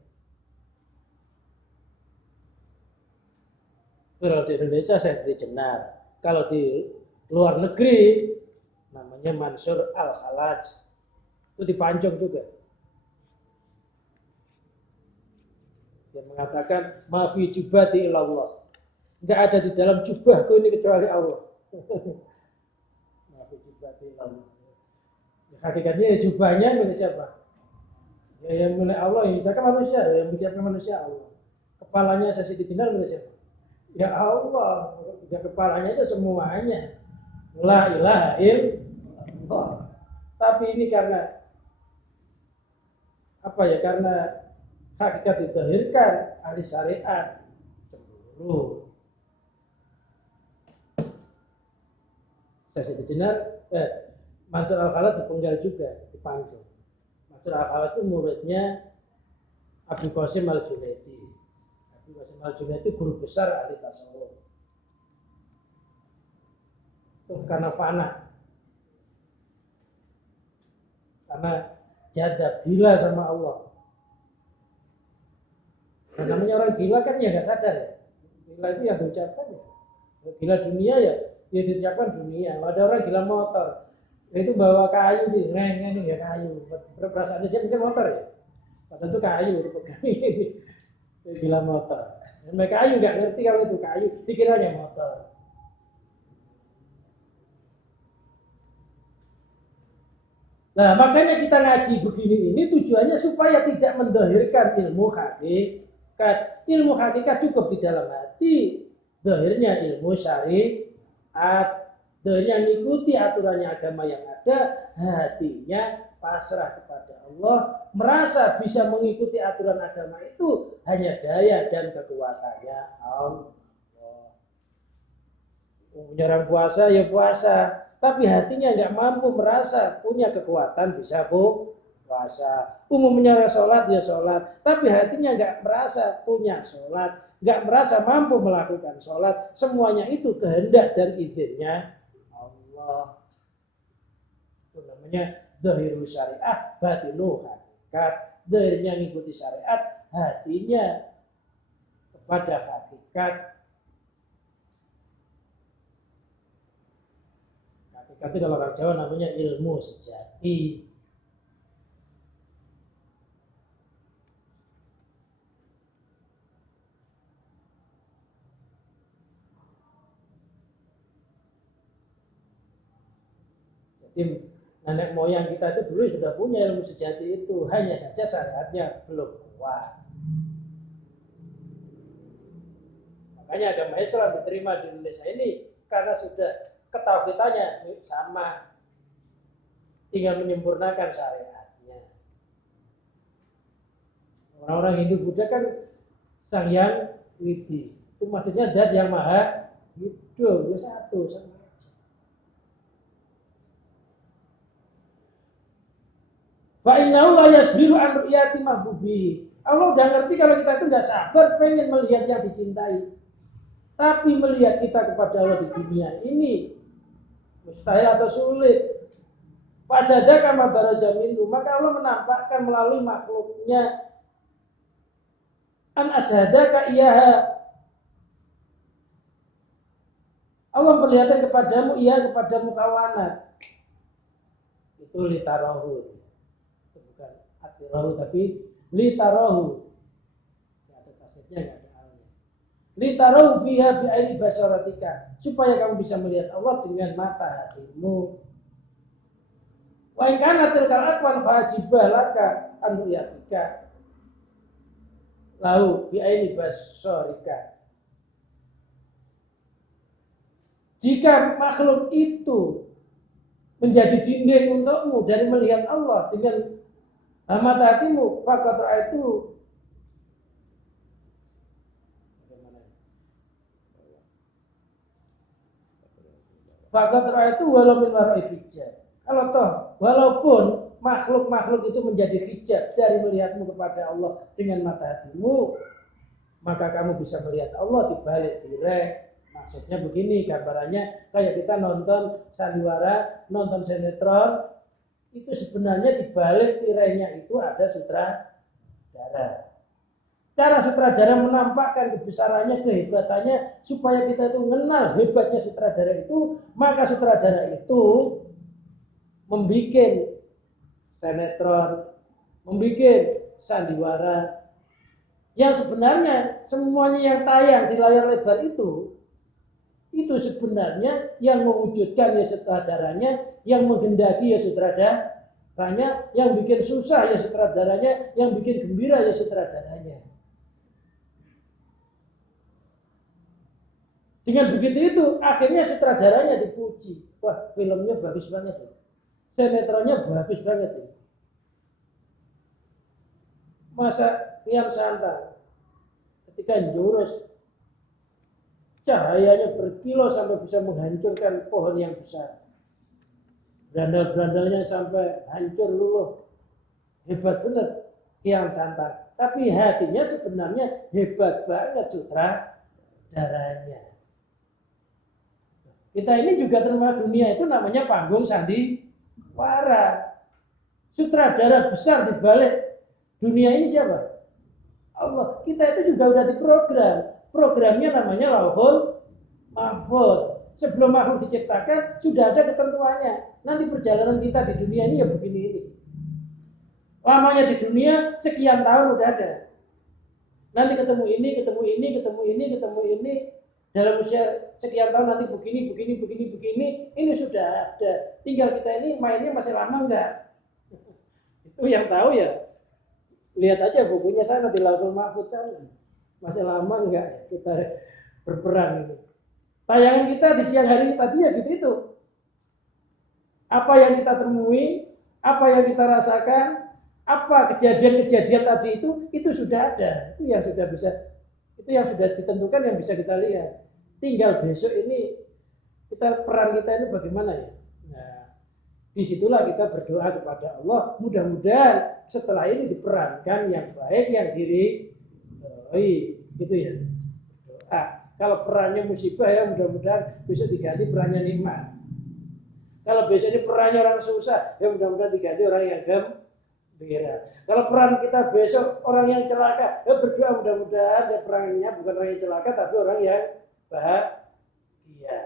Kalau di Indonesia Syaikh Jenar, kalau di luar negeri namanya Mansur Al-Khalaj, itu dipancung juga. Yang mengatakan ma fi jubati illallah. Enggak ada di dalam jubahku ini kecuali Allah. Ma fi jubati illallah. Hakikatnya jubahnya milik siapa? Ya, yang milik Allah, yang diciptakan manusia, yang menciptakan manusia Allah. Kepalanya Sayyidina Dinar milik siapa? Ya Allah, ya kepalanya itu semuanya. La ilaha illallah. Tapi ini karena apa ya? Karena hakikat ditahirkan ahli syariat cemburu. Sayyidina Dinar, Mansur Al-Khalat sepenggal juga dipanggil. Mansur Al-Khalat itu muridnya Abu Qasim Al-Junaidi. Abu Qasim Al-Junaidi guru besar ahli tasawuf. Itu karena fana, karena jadab, gila sama Allah. Dan namanya orang gila kan ya nggak sadar ya. Gila itu yang diucapkan ya. Gila dunia ya, dia diucapkan dunia. Ada orang gila motor, itu bawa kayu sih, reng ya kayu. Perasaannya dia mungkin motor ya. Padahal itu kayu dipegang ini. Gila motor. Mereka kayu nggak ngerti kalau itu kayu, dikiranya motor. Nah, makanya kita ngaji begini ini tujuannya supaya tidak mendahirkan ilmu hakikat. Ilmu hakikat cukup di dalam hati. Dahirnya ilmu syariat. Dahirnya mengikuti aturannya agama yang ada. Hatinya pasrah kepada Allah. Merasa bisa mengikuti aturan agama itu hanya daya dan kekuatannya Allah. Menyerang puasa ya puasa. Tapi hatinya nggak mampu merasa punya kekuatan bisa puasa. Umumnya sholat ya sholat, tapi hatinya nggak merasa punya sholat, nggak merasa mampu melakukan sholat. Semuanya itu kehendak dan izinnya Allah. Itu namanya zahirul syariah, batinu hakikat. Zahirnya mengikuti syariat, hatinya kepada hakikat. Tapi kalau orang Jawa namanya ilmu sejati. Jadi nenek moyang kita itu dulu sudah punya ilmu sejati itu, hanya saja syariatnya belum kuat. Makanya agama Islam diterima di Indonesia ini karena sudah ketauhidannya sama, tinggal menyempurnakan syariatnya. Orang-orang Hindu Buddha kan Sang Hyang Widi, itu maksudnya zat yang maha hidup, itu satu sama aja. Fa innahu la yasbiru an ru'yati mahbubi. Allah udah ngerti kalau kita itu nggak sabar pengen melihat yang dicintai, tapi melihat kita kepada Allah di dunia ini mustahil atau sulit. Fasada kama baraza minhu, maka Allah menampakkan melalui makhluknya. An asyhadaka iyaha, Allah perlihatkan kepadamu iya kepadamu kawanat. Itu litarahu. Itu bukan atirahu tapi litarahu. Enggak ada tasnya, enggak ada alnya. Litarahu fiha bi aini basaratika, supaya kamu bisa melihat Allah dengan mata hatimu. Wa in kana tilkal aqwan fajibah laka an ru'yatika lahu bi aini basarika. Jika makhluk itu menjadi dinding untukmu dari melihat Allah dengan mata hatimu, faqad ra'aitu walau min wara'i hijab. Kalau toh walaupun makhluk-makhluk itu menjadi hijab dari melihatmu kepada Allah dengan mata hatimu, maka kamu bisa melihat Allah di balik tirai. Maksudnya begini gambarannya, kayak kita nonton sandiwara, nonton sinetron, itu sebenarnya di balik tirainya itu ada sutradara. Cara sutradara menampakkan kebesarannya, kehebatannya, supaya kita itu mengenal hebatnya sutradara itu, maka sutradara itu membikin sinetron, membikin sandiwara, Yang sebenarnya semuanya yang tayang di layar lebar itu sebenarnya yang mewujudkan ya sutradaranya, yang menghendaki ya sutradaranya, yang bikin susah ya sutradaranya, yang bikin gembira ya sutradaranya. Dengan begitu itu akhirnya sutradaranya dipuji. Wah, filmnya bagus banget. Sinetronnya bagus banget. Masa Kian Santang ketika jurus cahayanya berkilau sampai bisa menghancurkan pohon yang besar. Berandal-berandalnya sampai hancur luluh. Hebat benar Kian Santang. Tapi hatinya sebenarnya hebat banget sutradaranya. Kita ini juga termasuk dunia itu namanya panggung sandiwara. Sutradara besar di balik dunia ini siapa? Allah. Kita itu juga udah diprogram. Programnya namanya Lauhul Mahfuz. Sebelum makhluk diciptakan sudah ada ketentuannya. Nanti perjalanan kita di dunia ini ya begini ini. Lamanya di dunia sekian tahun udah ada. Nanti ketemu ini, ketemu ini, ketemu ini, ketemu ini. Dalam usia sekian tahun nanti begini. Ini sudah ada. Tinggal kita ini mainnya masih lama enggak? Itu yang tahu ya. Lihat aja bukunya sana di Lauhul Mahfuz sana. Masih lama enggak kita berperang ini. Tayangan kita di siang hari tadi ya gitu itu. Apa yang kita temui, apa yang kita rasakan, apa kejadian-kejadian tadi itu sudah ada. Itu yang sudah ditentukan yang bisa kita lihat. Tinggal besok ini peran kita ini bagaimana ya? Nah, disitulah kita berdoa kepada Allah. Mudah-mudahan setelah ini diperankan yang baik, yang diridhoi, gitu ya. Doa. Kalau perannya musibah ya mudah-mudahan besok diganti perannya nikmat. Kalau besok ini perannya orang susah ya mudah-mudahan diganti orang yang gembira. Kalau peran kita besok orang yang celaka ya berdoa mudah-mudahan ya perannya bukan orang yang celaka tapi orang yang bahagia.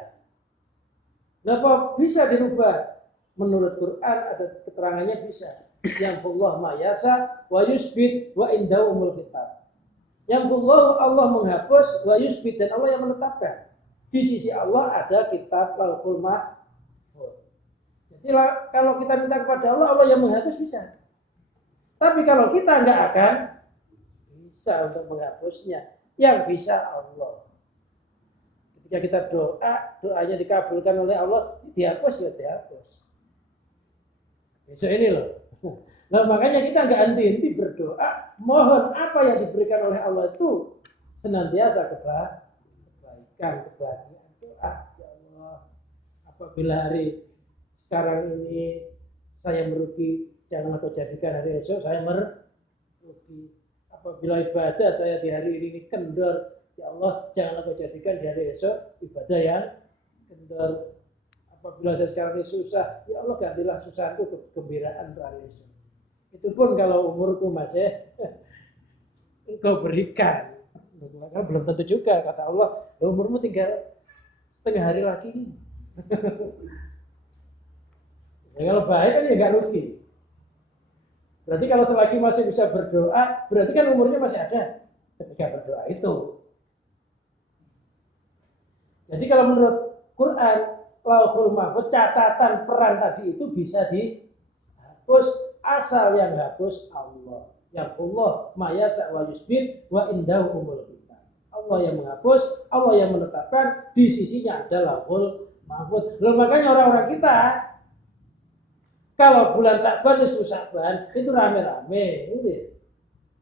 Kenapa bisa dirubah? Menurut Quran ada keterangannya bisa. Yang Allah ma yasa wa yusbit wa indahu umul kitab. Yang Allah menghapus wa yusbit dan Allah yang menetapkan. Di sisi Allah ada kitab Lauhul Mahfuz. Jadi kalau kita minta kepada Allah, Allah yang menghapus bisa. Tapi kalau kita nggak akan bisa untuk menghapusnya. Yang bisa Allah. Ketika kita doanya dikabulkan oleh Allah, dihapus ya dihapus. Besok ini loh. Nah makanya kita nggak henti-henti berdoa, mohon apa yang diberikan oleh Allah itu senantiasa kebaikan, kebahagiaan. Doa, ya Allah, apabila hari sekarang ini saya merugi, jangan kau jadikan hari esok saya merugi. Apabila ibadah saya di hari ini kendor, ya Allah, jangan kau jadikan di hari esok ibadah yang kendor. Apabila saya sekarang ini susah, ya Allah gantilah susahku kegembiraan untuk hari esok. Itu pun kalau umurku masih engkau berikan. Karena belum tentu juga, kata Allah, umurmu tinggal setengah hari lagi. Ya, kalau baik kan ya nggak rugi. Berarti kalau selagi masih bisa berdoa, berarti kan umurnya masih ada ketika berdoa itu. Jadi kalau menurut Quran, Lauhul Mahfuz, catatan peran tadi itu bisa dihapus. Asal yang hapus Allah. Yang Allah ma yasa wa yusbit wa indahu umul kitab. Allah yang menghapus, Allah yang menetapkan, di sisinya ada Lauhul Mahfuz. Loh, makanya orang-orang kita kalau bulan Sya'ban, nisfu Sya'ban itu rame-rame gitu ya.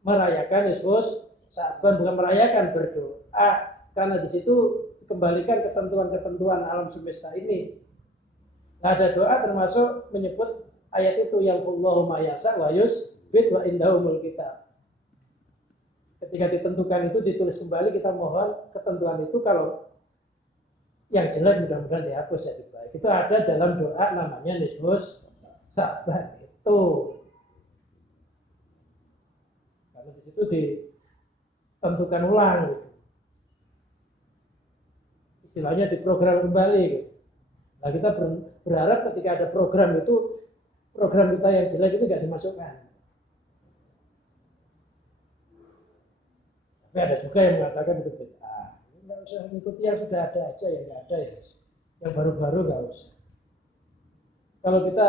Merayakan nisfu Sya'ban, bukan merayakan, berdoa karena di situ kembalikan ketentuan-ketentuan alam semesta ini. Nah, ada doa termasuk menyebut ayat itu yang Allahumma yasa wa yusbit wa indahumul kitab. Ketika ditentukan itu ditulis kembali, kita mohon ketentuan itu kalau yang jelek mudah-mudahan dihapus jadi baik. Itu ada dalam doa namanya nisfus Sya'ban itu. Karena di situ ditentukan ulang. Istilahnya diprogram kembali. Nah kita berharap ketika ada program itu, program kita yang jelek itu nggak dimasukkan. Tapi ada juga yang mengatakan itu bid'ah. Nggak usah mengikuti yang sudah ada aja, yang nggak ada ya. Yang baru-baru nggak usah. Kalau kita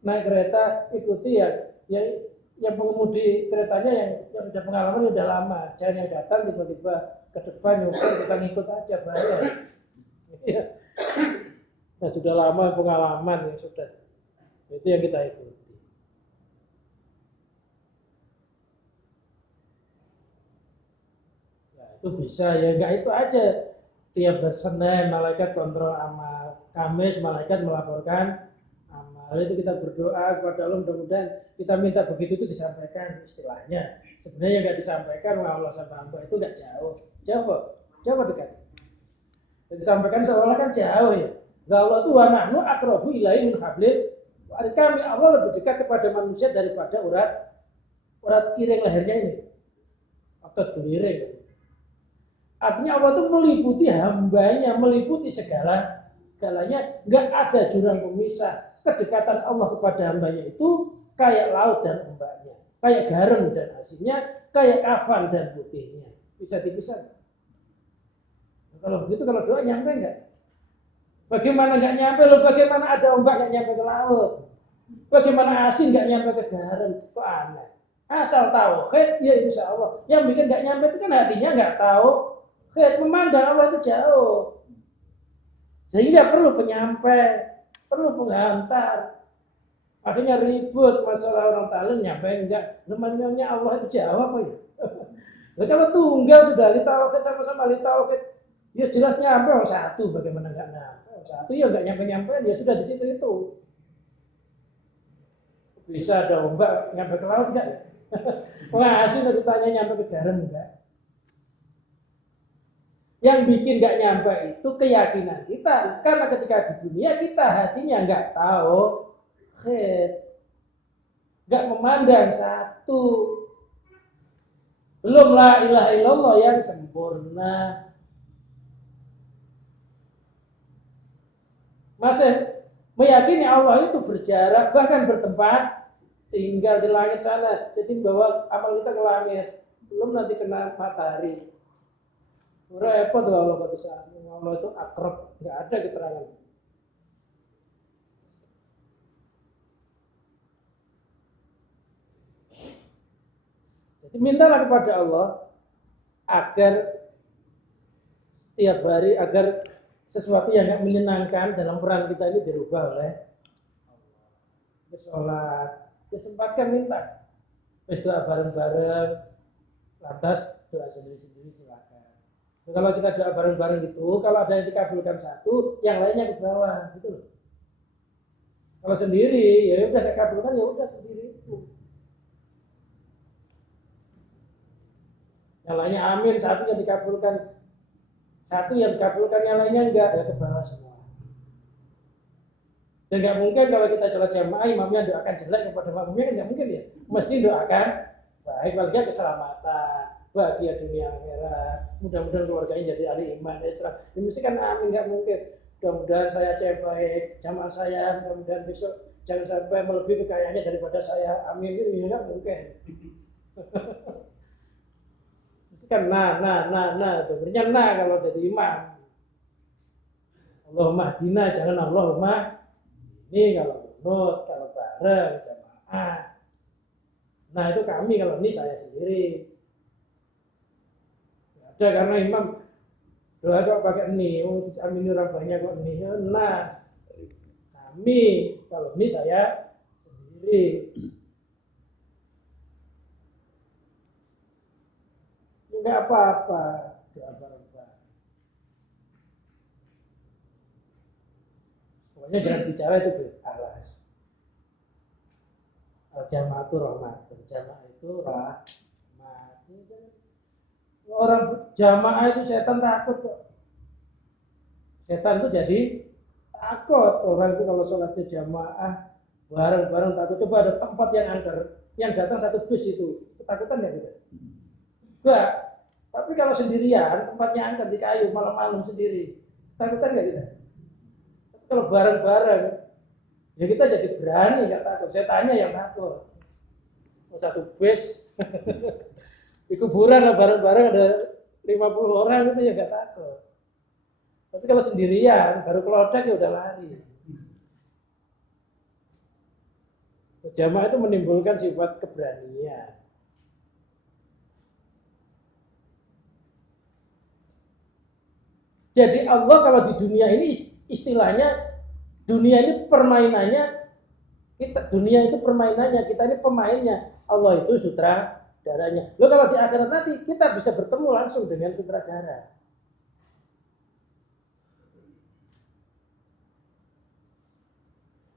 naik kereta ikuti yang pengemudi keretanya yang sudah pengalaman yang sudah lama, jangan yang datang tiba-tiba ke depan nyukur kita ngikut aja bahaya. Ya. Nah, sudah lama pengalaman yang sudah itu yang kita ikuti. Nah, itu bisa ya enggak itu aja. Tiap Senin malaikat kontrol amal, Kamis malaikat melaporkan amal. Itu kita berdoa kepada Allah mudah-mudahan kita minta begitu itu disampaikan istilahnya. Sebenarnya nggak disampaikan Allah sama hamba itu nggak jauh, jauh dekat. Disampaikan seolah kan jauh ya. Allah itu wa nahnu aqrabu ilaihi min hablil warid. Kami Allah lebih dekat kepada manusia daripada urat iring lehernya ini. Otot guliring. Artinya Allah itu meliputi hambanya, meliputi segalanya. Enggak ada jurang pemisah. Kedekatan Allah kepada hambanya itu kayak laut dan ombaknya, kayak garam dan asinnya, kayak kafan dan putihnya. Bisa dipisah. Kalau begitu kalau doa nyampe enggak? Bagaimana nggak nyampe loh? Bagaimana ada ombak nggak nyampe ke laut? Bagaimana asin nggak nyampe ke garam? Kok aneh? Asal tauhid, ya insya Allah. Yang bikin nggak nyampe itu kan hatinya nggak tahu. Memandang Allah itu jauh. Sehingga perlu penyampai, perlu penghantar. Akhirnya ribut masalah orang talent nyampe enggak. Namanya Allah itu jauh apa ya? Nah, kalau tunggal sudah li tauhid sama-sama li tauhid, ya jelas nyampe satu. Bagaimana nggak nyampe? Satu ya nggak nyampe ya sudah di situ itu. Bisa ada ombak nyampe ke laut nggak? Ngasih aku tanya nyampe ke garam enggak? Yang bikin nggak nyampe itu keyakinan kita, karena ketika di dunia kita hatinya nggak tahu, nggak memandang satu, belum la ilaha illallah yang sempurna. Masih meyakini Allah itu berjarak, bahkan bertempat tinggal di langit sana. Jadi bawa amal kita ke langit, belum nanti kena matahari. Repot Allah bisa. Allah itu akrab, nggak ada keterangan. Jadi mintalah kepada Allah agar setiap hari agar sesuatu yang nggak menyenangkan dalam peran kita ini dirubah oleh Allah. Sholat, disempatkan minta. Terus doa bareng-bareng, lantas doa sendiri-sendiri silakan. Nah, kalau kita doa bareng-bareng itu, kalau ada yang dikabulkan satu, yang lainnya ke bawah, gitu loh. Kalau sendiri, ya udah dikabulkan, ya udah sendiri itu. Yang lainnya amin, satu yang dikabulkan. Satu yang dikabulkan, yang lainnya enggak, ya ke bawah semua. Dan enggak mungkin kalau kita sholat jamaah, imamnya doakan jelek kepada makmumnya, kan enggak mungkin ya. Mesti doakan baik, bahagia keselamatan, bahagia dunia akhirat, mudah-mudahan keluarganya jadi ahli iman Islam. Ya, mesti kan amin, enggak mungkin. Mudah-mudahan saya baik, jamaah saya, mudah-mudahan besok jangan sampai melebihi kekayaannya daripada saya. Amin, itu enggak mungkin. Kan nah sebenarnya kalau jadi imam Allahumma hdina, jangan Allahumma ini kalau menurut, kalau bareng jamaah. Nah itu kami, kalau ini saya sendiri. Ada karena imam doa kok pakai ini, amin orang banyak kok ini. Nah kami, kalau ini saya sendiri. Enggak apa-apa, doa bareng-bareng. Pokoknya jangan bicara itu beralas. Jamaah itu rahmat, jamaah itu rahmat. Orang jamaah itu setan takut kok. Setan itu jadi takut. Orang itu kalau sholatnya jamaah bareng-bareng takut. Coba ada tempat yang angker, yang datang satu bus itu, ketakutan nggak kita? Enggak. Tapi kalau sendirian, tempatnya angker di kayu, malam-malam sendiri, takutan nggak kita? Tapi kalau bareng-bareng, ya kita jadi berani, nggak takut. Saya tanya yang takut. Satu bus, Di kuburan bareng-bareng ada 50 orang itu ya gak takut. Tapi kalau sendirian, baru kelodak ya udah lari. Jamaah itu menimbulkan sifat keberanian. Jadi Allah kalau di dunia ini istilahnya, dunia ini permainannya, dunia itu permainannya, kita ini pemainnya. Allah itu sutradaranya. Loh kalau di akhirat nanti kita bisa bertemu langsung dengan sutradara.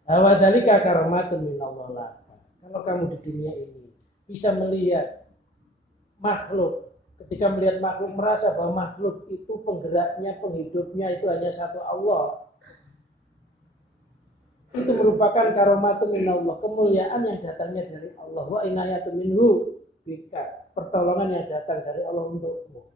Awadhalika karamatun minallah. Kalau kamu di dunia ini bisa melihat makhluk, ketika melihat makhluk merasa bahwa makhluk itu penggeraknya, penghidupnya itu hanya satu Allah. Itu merupakan karamatun minallah, kemuliaan yang datangnya dari Allah. Wa inayatun minhu bika, pertolongan yang datang dari Allah untukmu.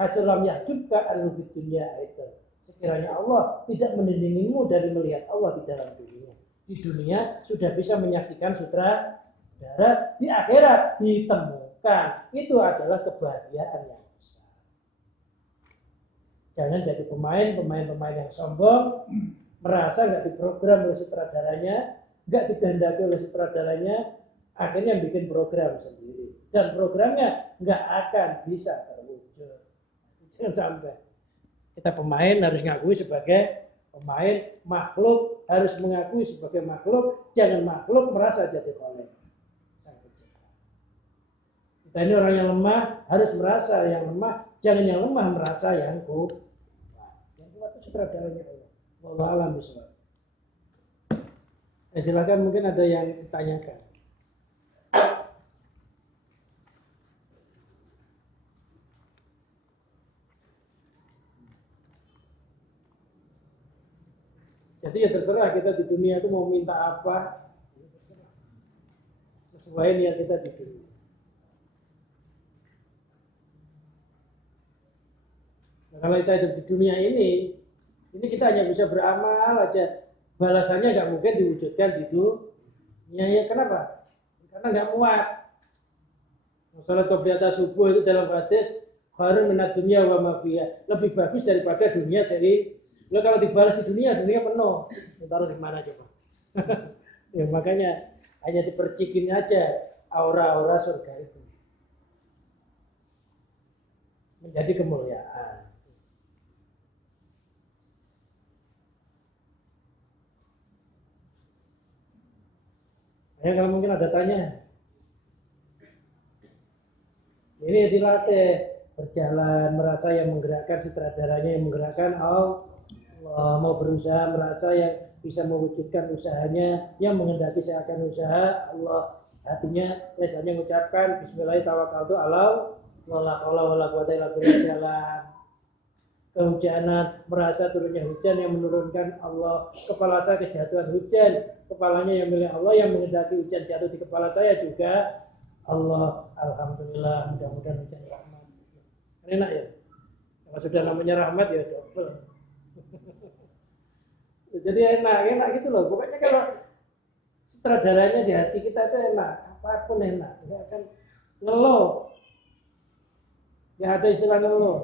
Haculam yahjubka anu fid dunya itu. Sekiranya Allah tidak melindungimu dari melihat Allah di dalam dunia. Di dunia sudah bisa menyaksikan sutradara, di akhirat ditemukan. Itu adalah kebahagiaan yang besar. Jangan jadi pemain yang sombong, merasa nggak diprogram oleh sutradaranya, nggak dikehendaki oleh sutradaranya, akhirnya bikin program sendiri. Dan programnya nggak akan bisa terwujud. Jangan sampai. Kita pemain harus mengakui sebagai pemain, makhluk harus mengakui sebagai makhluk, jangan makhluk merasa jadi oleh. Kita ini orang yang lemah harus merasa yang lemah, jangan yang lemah merasa yang kuat. Yang kuat itu sutradaranya Allah. Wallahu a'lam bishawab. Silakan, mungkin ada yang ditanyakan. Jadi ya terserah kita di dunia itu mau minta apa, sesuai niat kita di dunia. Nah, kalau kita hidup di dunia ini kita hanya bisa beramal aja, balasannya nggak mungkin diwujudkan di dunia. Ya kenapa? Karena nggak muat. Salat qobliyah subuh itu dalam hadis khairun minad dunya wa ma fiha, lebih bagus daripada dunia sendiri. Lo kalau dibalas di dunia penuh. Taruh di mana coba? Ya, makanya hanya dipercikin aja aura-aura surga itu. Menjadi kemuliaan. Ya, kalau mungkin ada tanya. Ini dilatih berjalan, merasa yang menggerakkan sutradaranya, yang menggerakkan Allah. Mau berusaha merasa yang bisa mewujudkan usahanya, yang menghendaki seakan usaha Allah, hatinya biasanya mengucapkan bismillahirrahmanirrahim ala wala haula wala quwwata illa billah, jalan kehujanan, merasa turunnya hujan yang menurunkan Allah, kepala saya kejatuhan hujan, kepalanya yang milik Allah, yang menghendaki hujan jatuh di kepala saya juga Allah. Alhamdulillah, mudah-mudahan hujan rahmat. Enak ya, kalau sudah namanya rahmat ya double. Jadi enak gitu loh. Pokoknya kalau sutradaranya di hati kita itu enak, apapun enak, nggak akan ngeluh. Nggak ada istilah ngeluh.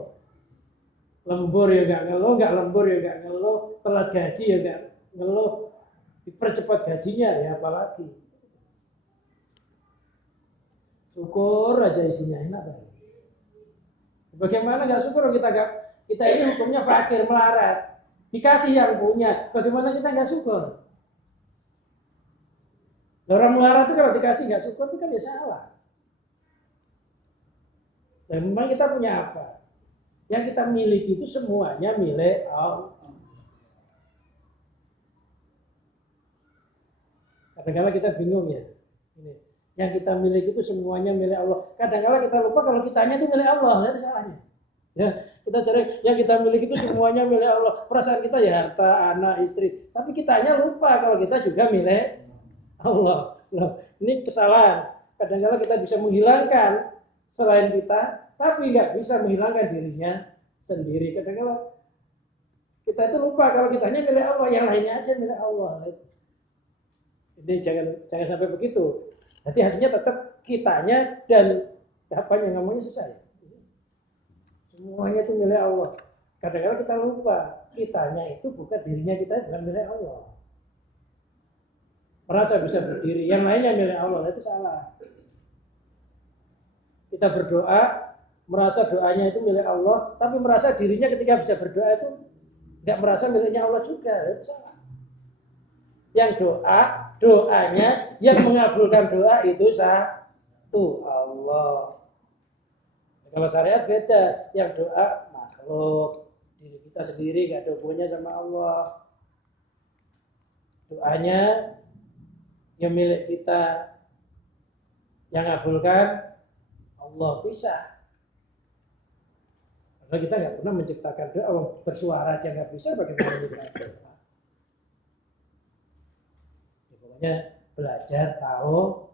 Lembur ya nggak ngeluh, nggak lembur ya nggak ngeluh, telat gaji ya nggak ngeluh, dipercepat gajinya ya apalagi. Syukur aja isinya enak banget. Bagaimana nggak syukur kita ini hukumnya fakir melarat. Dikasih yang punya, bagaimana kita nggak syukur? Orang melarat itu kalau dikasih nggak syukur itu kan ya salah. Dan memang kita punya apa? Yang kita miliki itu semuanya milik Allah. Kadang-kadang kita bingung ya. Yang kita miliki itu semuanya milik Allah. Kadang-kadang kita lupa kalau kitanya itu milik Allah, itu salahnya. Ya, kita sering yang kita miliki itu semuanya milik Allah. Perasaan kita ya harta, anak, istri. Tapi kitanya lupa kalau kita juga milik Allah. Loh, ini kesalahan. Kadang-kadang kita bisa menghilangkan selain kita, tapi nggak bisa menghilangkan dirinya sendiri. Kadang-kadang kita itu lupa kalau kitanya milik Allah, yang lainnya aja milik Allah. Jadi jangan sampai begitu. Jadi hatinya tetap kitanya dan Kapan yang ngomongnya susah ya? Semuanya itu milik Allah. Kadang-kadang kita lupa, kitanya itu bukan dirinya kita, bukan milik Allah. Merasa bisa berdiri, yang lainnya milik Allah, itu salah. Kita berdoa, merasa doanya itu milik Allah, tapi merasa dirinya ketika bisa berdoa itu nggak merasa miliknya Allah juga, itu salah. Yang doanya, yang mengabulkan doa itu satu, Allah. Kalau syariat beda, yang doa makhluk, diri kita sendiri nggak ada hubungannya sama Allah. Doanya yang milik kita, yang ngabulkan Allah, bisa. Karena kita nggak pernah menciptakan doa, bersuara aja nggak bisa, bagaimana kita doa? Pokoknya belajar, tahu,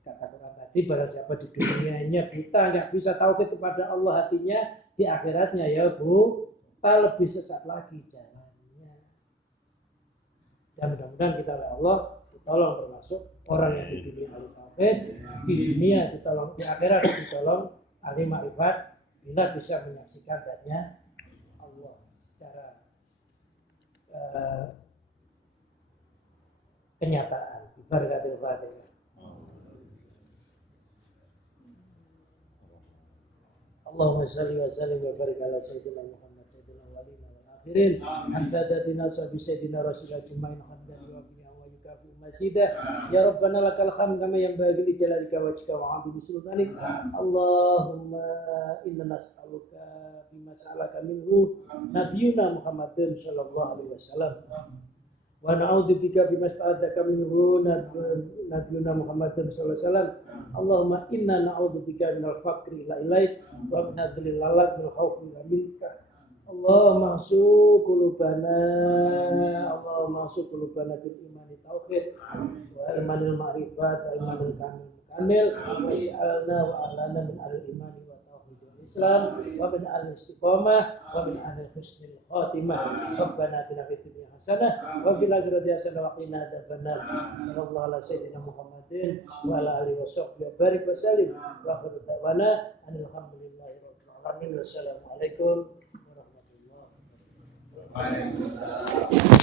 kata Quran tadi, barang siapa di dunianya buta, nggak bisa tauhid kepada Allah hatinya, di akhiratnya ya buta, lebih sesat lagi jalannya. Dan mudah-mudahan kita oleh Allah ditolong termasuk orang yang di dunia ahli tauhid, di dunia ditolong, di akhirat ditolong ahli ma'rifat, bila bisa menyaksikan zatnya Allah secara kenyataan. Barakatul Fatihah. Allahumma shalli wa sallim wa barik ala sayyidina Muhammad sayyidina awwalina wal akhirin an sadatina sayyidina rasulillah jumain hamdan wa bihi wa yukafi masida ya rabbana lakal hamd kama yanbaghi li jalalika wajhika wa 'azimi sultanik. Allahumma inna nas'aluka bima sa'alaka minhu nabiyyuna Muhammadin sallallahu alaihi wasallam wa na'udzubika bima sta'adzaka minhu nabiyyuna Muhammadin sallallahu alaihi wasallam. Allahumma inna na'udzubika minal faqri ila ilaik wa min adlil lalak min khaufi minka. Allahumma su qulubana bil imani tauhid wa imanil ma'rifat wa imanil kamil wa ij'alna wa ahlana min al-imani wa Islam wa min al-istiqamah wa min al-husnil khatimah. Rabbana atina fid dunya hasanah wa fil akhirati hasanah wa qina adzabannar. Sallallahu ala sayyidina Muhammadin wa ala alihi washabbihi barik wa sallim wa akhiru da'wana alhamdulillahi rabbil alamin. Wassalamu alaikum warahmatullahi wabarakatuh.